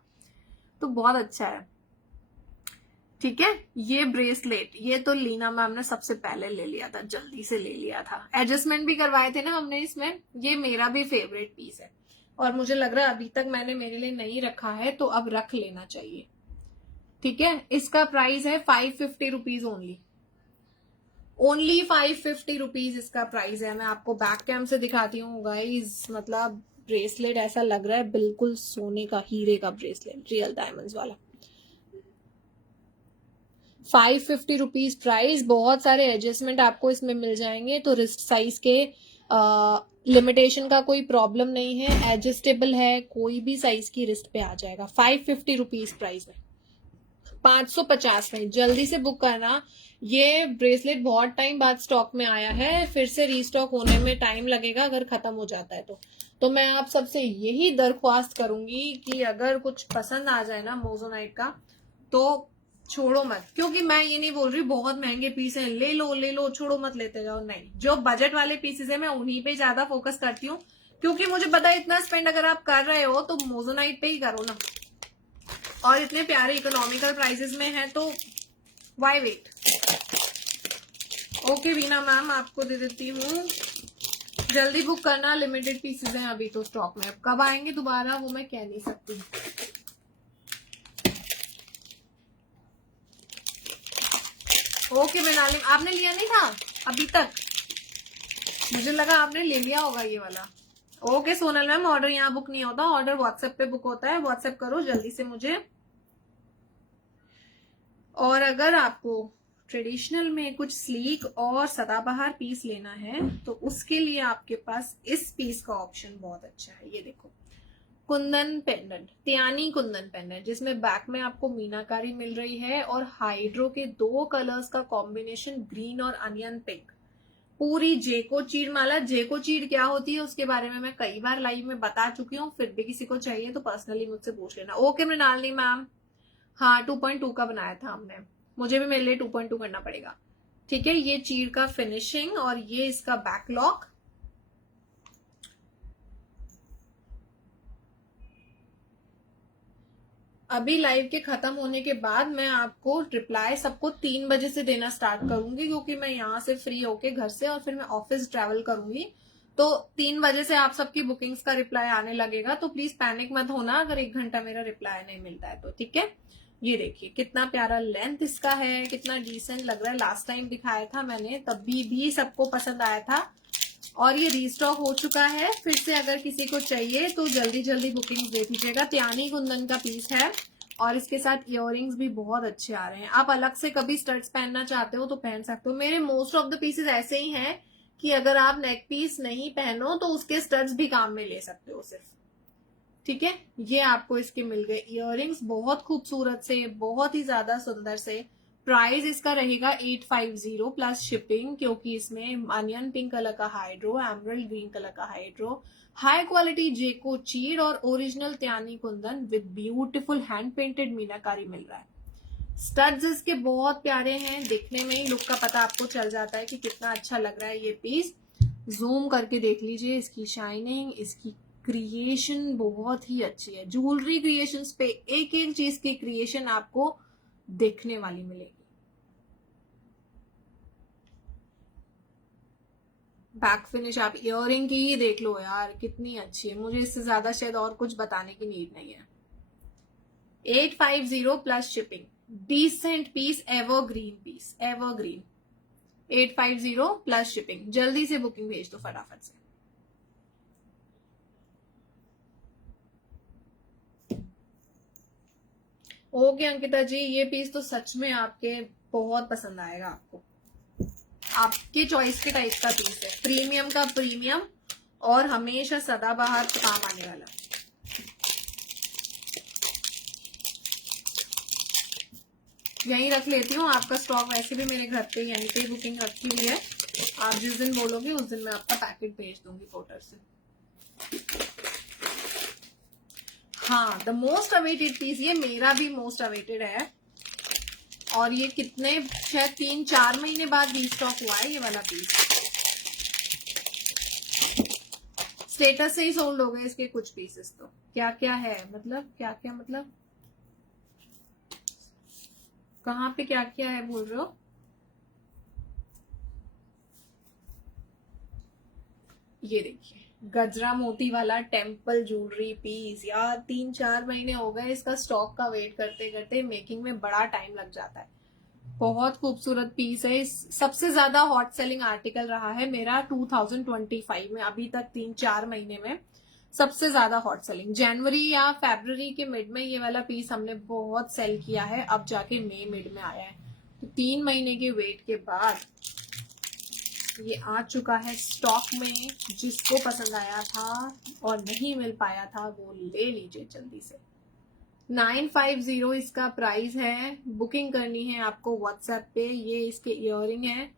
तो बहुत अच्छा है। ठीक है, ये ब्रेसलेट ये तो लीना मैम ने सबसे पहले ले लिया था, जल्दी से ले लिया था, एडजस्टमेंट भी करवाए थे ना हमने इसमें। ये मेरा भी फेवरेट पीस है, और मुझे लग रहा है अभी तक मैंने मेरे लिए नहीं रखा है, तो अब रख लेना चाहिए। ठीक है, इसका प्राइस है 550 रुपीज ओनली, ओनली 550 रुपीज इसका प्राइस है। मैं आपको बैक कैम से दिखाती हूँ गाइस, मतलब ब्रेसलेट ऐसा लग रहा है बिल्कुल सोने का, हीरे का ब्रेसलेट, रियल डायमंड्स वाला। 550 रुपीज प्राइस, बहुत सारे एडजस्टमेंट आपको इसमें मिल जाएंगे, तो रिस्ट साइज के लिमिटेशन का कोई प्रॉब्लम नहीं है, एडजस्टेबल है, कोई भी साइज की रिस्ट पे आ जाएगा। 550 रुपीज प्राइस में, 550 में, जल्दी से बुक करना। ये ब्रेसलेट बहुत टाइम बाद स्टॉक में आया है, फिर से रीस्टॉक होने में टाइम लगेगा अगर खत्म हो जाता है तो मैं आप सबसे यही दरख्वास्त करूंगी कि अगर कुछ पसंद आ जाए ना मोजोनाइट का तो छोड़ो मत, क्योंकि मैं ये नहीं बोल रही बहुत महंगे पीस हैं, ले लो छोड़ो मत लेते जाओ, नहीं, जो बजट वाले पीसेस है मैं उन्हीं पे ज्यादा फोकस करती हूँ, क्योंकि मुझे पता है इतना स्पेंड अगर आप कर रहे हो तो मोजोनाइट पे ही करो ना, और इतने प्यारे इकोनॉमिकल प्राइसेस में है तो why wait. Okay Veena ma'am, आपको दे देती हूँ, जल्दी बुक करना, लिमिटेड पीसेस हैं अभी तो स्टॉक में, अब कब आएंगे दोबारा वो मैं कह नहीं सकती। ओके मृणालिनी, आपने लिया नहीं था अभी तक, मुझे लगा आपने ले लिया होगा ये वाला। ओके सोनल मैम, ऑर्डर यहाँ बुक नहीं होता, ऑर्डर व्हाट्सएप पे बुक होता है, व्हाट्सएप करो जल्दी से मुझे। और अगर आपको ट्रेडिशनल में कुछ स्लीक और सदाबहार पीस लेना है तो उसके लिए आपके पास इस पीस का ऑप्शन बहुत अच्छा है। ये देखो, कुंदन पेंडेंट, त्यानी कुंदन पेंडेंट, जिसमें बैक में आपको मीनाकारी मिल रही है और हाइड्रो के 2 कलर्स का कॉम्बिनेशन, ग्रीन और अनियन पिंक, पूरी जेको चीड़ माला। जेको चीड़ क्या होती है उसके बारे में मैं कई बार लाइव में बता चुकी हूँ, फिर भी किसी को चाहिए तो पर्सनली मुझसे पूछ लेना। ओके मृणालिनी मैम, हाँ 2.2 का बनाया था हमने, मुझे भी मेरे लिए 2.2 करना पड़ेगा। ठीक है, ये चीड़ का फिनिशिंग और ये इसका बैकलॉक, अभी लाइव के खत्म होने के बाद मैं आपको रिप्लाई सबको 3 बजे से देना स्टार्ट करूंगी, क्योंकि मैं यहाँ से फ्री होके घर से और फिर मैं ऑफिस ट्रेवल करूंगी। तो 3 बजे से आप सबकी बुकिंग्स का रिप्लाई आने लगेगा, तो प्लीज पैनिक मत होना अगर 1 घंटा मेरा रिप्लाई नहीं मिलता है तो, ठीक है। ये देखिए कितना प्यारा लेंथ इसका है, कितना डिसेंट लग रहा है। लास्ट टाइम दिखाया था मैंने, तभी भी सबको पसंद आया था, और ये रीस्टॉक हो चुका है फिर से। अगर किसी को चाहिए तो जल्दी जल्दी बुकिंग दे दीजिएगा। त्यानी कुंदन का पीस है, और इसके साथ इयररिंग्स भी बहुत अच्छे आ रहे हैं। आप अलग से कभी स्टड्स पहनना चाहते हो तो पहन सकते हो। मेरे मोस्ट ऑफ द पीसेस ऐसे ही हैं कि अगर आप नेक पीस नहीं पहनो तो उसके स्टड्स भी काम में ले सकते हो सिर्फ, ठीक है। ये आपको इसके मिल गए इयररिंग्स, बहुत खूबसूरत से, बहुत ही ज्यादा सुंदर से। प्राइस इसका रहेगा 850 प्लस शिपिंग, क्योंकि इसमें अनियन पिंक कलर का हाइड्रो, एमरल्ड ग्रीन कलर का हाइड्रो, हाई क्वालिटी जेको चीड और ओरिजिनल त्यानी कुंदन विद ब्यूटीफुल हैंड पेंटेड मीनाकारी मिल रहा है। स्टड्स इसके बहुत प्यारे हैं, दिखने में ही लुक का पता आपको चल जाता है कि कितना अच्छा लग रहा है ये पीस। जूम करके देख लीजिए इसकी शाइनिंग, इसकी क्रिएशन बहुत ही अच्छी है। ज्वेलरी क्रिएशंस पे एक एक चीज की क्रिएशन आपको देखने वाली मिलेगी। बैक फिनिश आप इयररिंग की ही देख लो यार, कितनी अच्छी है। मुझे इससे ज्यादा शायद और कुछ बताने की नीड नहीं है। 850 plus shipping, decent piece, evergreen piece, evergreen. 850 plus shipping, जल्दी से बुकिंग भेज दो फटाफट से। ओके अंकिता जी, ये पीस तो सच में आपके बहुत पसंद आएगा आपको। आपके चॉइस के टाइप का पीस है, प्रीमियम का प्रीमियम, और हमेशा सदाबहार काम आने वाला। यहीं रख लेती हूँ, आपका स्टॉक वैसे भी मेरे घर पे यहीं पे बुकिंग रखी हुई है। आप जिस दिन बोलोगे उस दिन मैं आपका पैकेट भेज दूंगी कोटर से। हाँ, द मोस्ट अवेटेड पीस, ये मेरा भी मोस्ट अवेटेड है, और ये कितने शायद 3-4 महीने बाद रीस्टॉक हुआ है ये वाला पीस। स्टेटस से ही सोल्ड हो गए इसके कुछ पीसेस। तो क्या क्या है मतलब, क्या क्या मतलब, कहाँ पे क्या क्या है बोल रहे हो? ये देखिए गजरा मोती वाला टेम्पल ज्वेलरी पीस, यार 3-4 महीने हो गए इसका स्टॉक का वेट करते करते। मेकिंग में बड़ा टाइम लग जाता है। बहुत खूबसूरत पीस है। सबसे ज्यादा हॉट सेलिंग आर्टिकल रहा है मेरा 2025 में, अभी तक 3-4 महीने में सबसे ज्यादा हॉट सेलिंग। जनवरी या फरवरी के मिड में ये वाला पीस हमने बहुत सेल किया है, अब जाके मई मिड में आया है। तो 3 महीने के वेट के बाद ये आ चुका है स्टॉक में। जिसको पसंद आया था और नहीं मिल पाया था वो ले लीजिए जल्दी से। 950 इसका प्राइस है। बुकिंग करनी है आपको व्हाट्सएप पे। ये इसके इयररिंग है,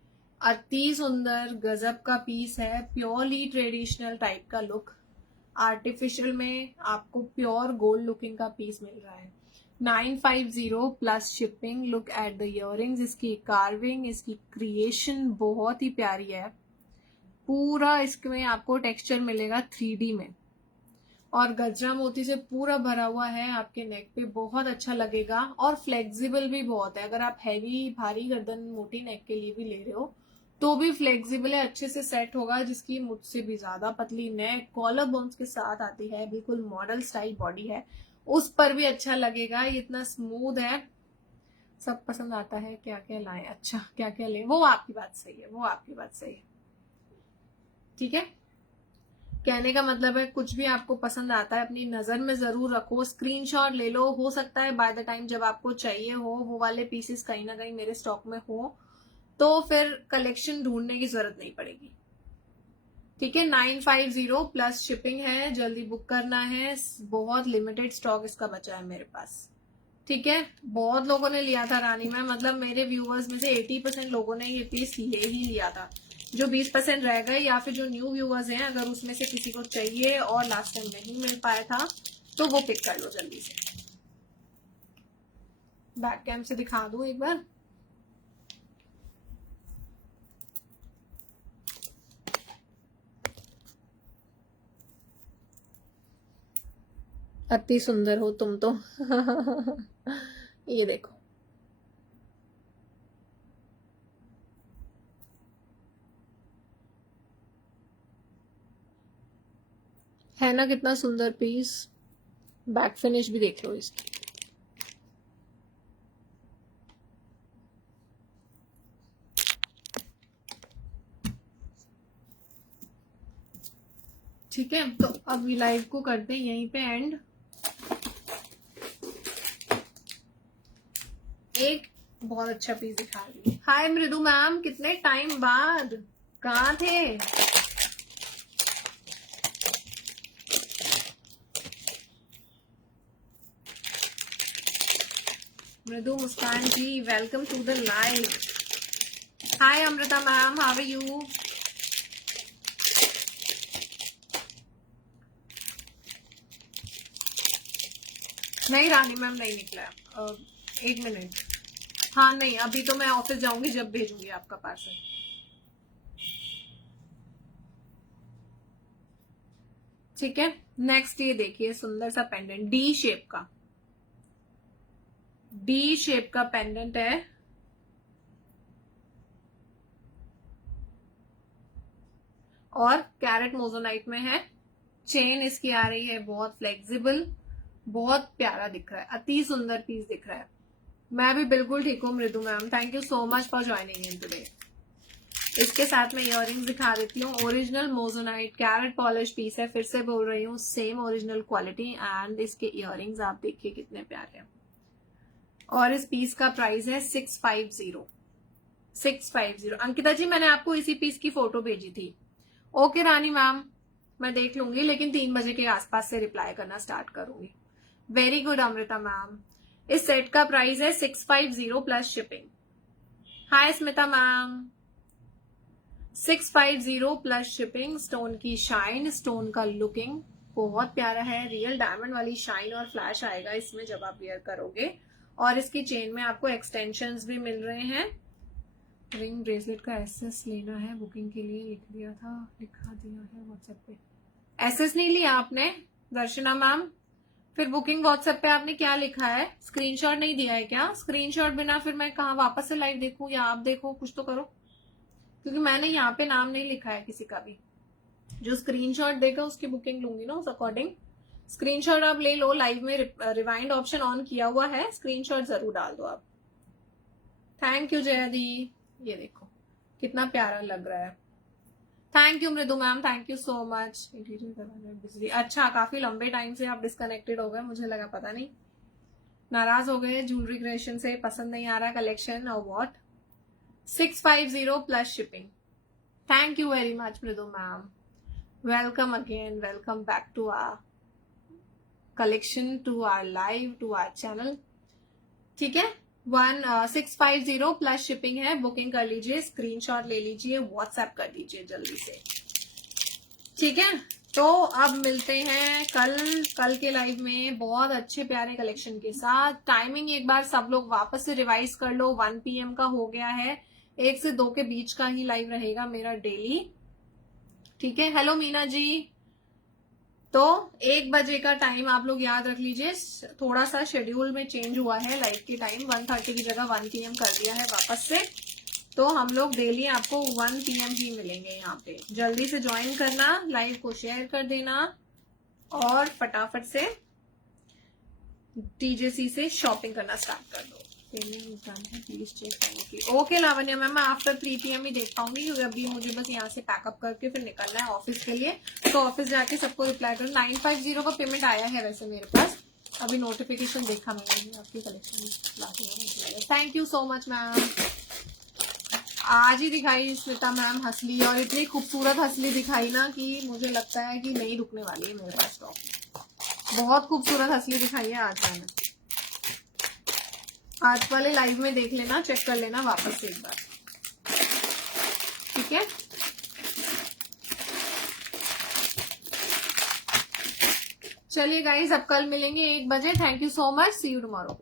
अति सुंदर गजब का पीस है। प्योरली ट्रेडिशनल टाइप का लुक, आर्टिफिशियल में आपको प्योर गोल्ड लुकिंग का पीस मिल रहा है। 950 plus shipping. Look at the earrings, इसकी कार्विंग, इसकी क्रिएशन बहुत ही प्यारी है। पूरा इसमें आपको टेक्सचर मिलेगा 3D में, और गजरा मोती से पूरा भरा हुआ है आपके नेक पे, बहुत अच्छा लगेगा। और फ्लेक्सिबल भी बहुत है, अगर आप हैवी भारी गर्दन मोटी नेक के लिए भी ले रहे हो तो भी फ्लेक्सिबल है, अच्छे से सेट होगा। जिसकी मुझसे भी ज्यादा पतली नेक कॉलर बोन्स के साथ आती है, बिल्कुल मॉडल स्टाइल बॉडी है, उस पर भी अच्छा लगेगा। ये इतना स्मूथ है, सब पसंद आता है। क्या क्या लाए, अच्छा क्या क्या ले, वो आपकी बात सही है, वो आपकी बात सही है, ठीक है। कहने का मतलब है कुछ भी आपको पसंद आता है अपनी नजर में जरूर रखो, स्क्रीनशॉट ले लो। हो सकता है बाय द टाइम जब आपको चाहिए हो वो वाले पीसेस कहीं ना कहीं मेरे स्टॉक में हो, तो फिर कलेक्शन ढूंढने की जरूरत नहीं पड़ेगी, ठीक है। 950 प्लस शिपिंग है, जल्दी बुक करना है। बहुत लिमिटेड स्टॉक इसका बचा है मेरे पास, ठीक है। बहुत लोगों ने लिया था रानी में, मतलब मेरे व्यूअर्स में से 80% लोगों ने ये पीस ले ही लिया था। जो 20% रह गए या फिर जो न्यू व्यूअर्स हैं, अगर उसमें से किसी को चाहिए और लास्ट टाइम नहीं मिल पाया था तो वो पिक कर लो जल्दी से। बैक कैम से दिखा दूं एक बार। अति सुंदर हो तुम तो। ये देखो, है ना कितना सुंदर पीस। बैक फिनिश भी देख लो इसकी। ठीक है, तो अभी लाइव को करते हैं यहीं पे एंड। एक बहुत अच्छा पीस दिखा रही है। हाय मृदु मैम, कितने टाइम बाद, कहाँ थे? Mridu Muskan ji, welcome to the live. Hi Amrita ma'am, how are you? नहीं रानी मैम नहीं निकला। 1 मिनट। हाँ नहीं, अभी तो मैं ऑफिस जाऊंगी, जब भेजूंगी आपका पार्सल। ठीक है, नेक्स्ट ये देखिए सुंदर सा पेंडेंट, डी शेप का। डी शेप का पेंडेंट है, और कैरेट मोजोनाइट में है। चेन इसकी आ रही है बहुत फ्लेक्सिबल, बहुत प्यारा दिख रहा है, अति सुंदर पीस दिख रहा है। मैं भी बिल्कुल ठीक हूँ मृदु ma'am, thank you so much for joining in today. इसके साथ मैं इयररिंग्स दिखा देती हूँ। ओरिजिनल मोजोनाइट कैरेट पॉलिश पीस है, फिर से बोल रही हूँ, सेम ओरिजिनल क्वालिटी। एंड इसके इयररिंग्स आप देखिए कितने प्यारे हैं। और इस पीस का प्राइस है 650। 650। अंकिता जी मैंने आपको इसी पीस की फोटो भेजी थी। ओके रानी मैम, मैं देख लूंगी, लेकिन 3 बजे के आसपास से रिप्लाई करना स्टार्ट करूंगी। Very good Amrita ma'am. इस सेट का प्राइस है 650 plus shipping. Hi Smita ma'am, 650 plus shipping. Stone की शाइन, स्टोन का लुकिंग बहुत प्यारा है। रियल डायमंड वाली शाइन और फ्लैश आएगा इसमें जब आप वेयर करोगे। और इसकी चेन में आपको एक्सटेंशंस भी मिल रहे हैं। रिंग ब्रेसलेट का एसएस लेना है बुकिंग के लिए, लिखा दिया है व्हाट्सएप पे। एसएस नहीं लिया आपने दर्शना मैम? फिर बुकिंग व्हाट्सएप पे आपने क्या लिखा है? स्क्रीनशॉट नहीं दिया है क्या? स्क्रीनशॉट बिना फिर मैं कहाँ वापस से लाइव देखूं, या आप देखो, कुछ तो करो, क्योंकि मैंने यहाँ पे नाम नहीं लिखा है किसी का भी। जो स्क्रीनशॉट देगा उसकी बुकिंग लूंगी ना उस अकॉर्डिंग। स्क्रीनशॉट आप ले लो, लाइव में रिवाइंड ऑप्शन ऑन किया हुआ है, स्क्रीनशॉट जरूर डाल दो आप। थैंक यू जया दी, ये देखो कितना प्यारा लग रहा है। थैंक यू मृदु ma'am, thank you so much. बिजली, अच्छा काफी लंबे टाइम से आप डिस्कनेक्टेड हो गए, मुझे लगा पता नहीं नाराज हो गए ज्वेलरी क्रिएशन से, पसंद नहीं आ रहा कलेक्शन और what. 650 plus shipping. Thank you very much Mridu ma'am, welcome again, welcome back to our collection, to our live, to our channel. ठीक है, 650 प्लस शिपिंग है। बुकिंग कर लीजिए, स्क्रीनशॉट ले लीजिए, व्हाट्सएप कर दीजिए जल्दी से। ठीक है, तो अब मिलते हैं कल के लाइव में बहुत अच्छे प्यारे कलेक्शन के साथ। टाइमिंग एक बार सब लोग वापस से रिवाइज कर लो, 1 PM का हो गया है। 1 से 2 के बीच का ही लाइव रहेगा मेरा डेली। ठीक है, हेलो मीना जी। तो 1 बजे का टाइम आप लोग याद रख लीजिए, थोड़ा सा शेड्यूल में चेंज हुआ है, लाइव की टाइम 1:30 की जगह 1 PM कर दिया है वापस से। तो हम लोग डेली आपको 1 PM ही मिलेंगे यहाँ पे। जल्दी से ज्वाइन करना, लाइव को शेयर कर देना, और फटाफट से TJC से शॉपिंग करना स्टार्ट कर दो। Please check. Okay Lavanya ma'am, मैं आफ्टर 3 PM ही देख पाऊंगी, क्योंकि अभी मुझे बस यहाँ से पैकअप करके फिर निकलना है ऑफिस के लिए। तो ऑफिस जाके सबको रिप्लाई करो। 950 का पेमेंट आया है वैसे मेरे पास, अभी नोटिफिकेशन देखा मैंने आपकी collection. Thank you so much ma'am. आज ही दिखाई स्मिता मैम हंसली, और इतनी खूबसूरत हंसली दिखाई ना कि मुझे लगता है कि नहीं रुकने वाली है मेरे पास स्टॉक। बहुत खूबसूरत हंसली दिखाई है आज मैंने। आज वाले लाइव में देख लेना, चेक कर लेना वापस से एक बार। ठीक है, चलिए गाइज, अब कल मिलेंगे 1 बजे। Thank you so much, see you tomorrow.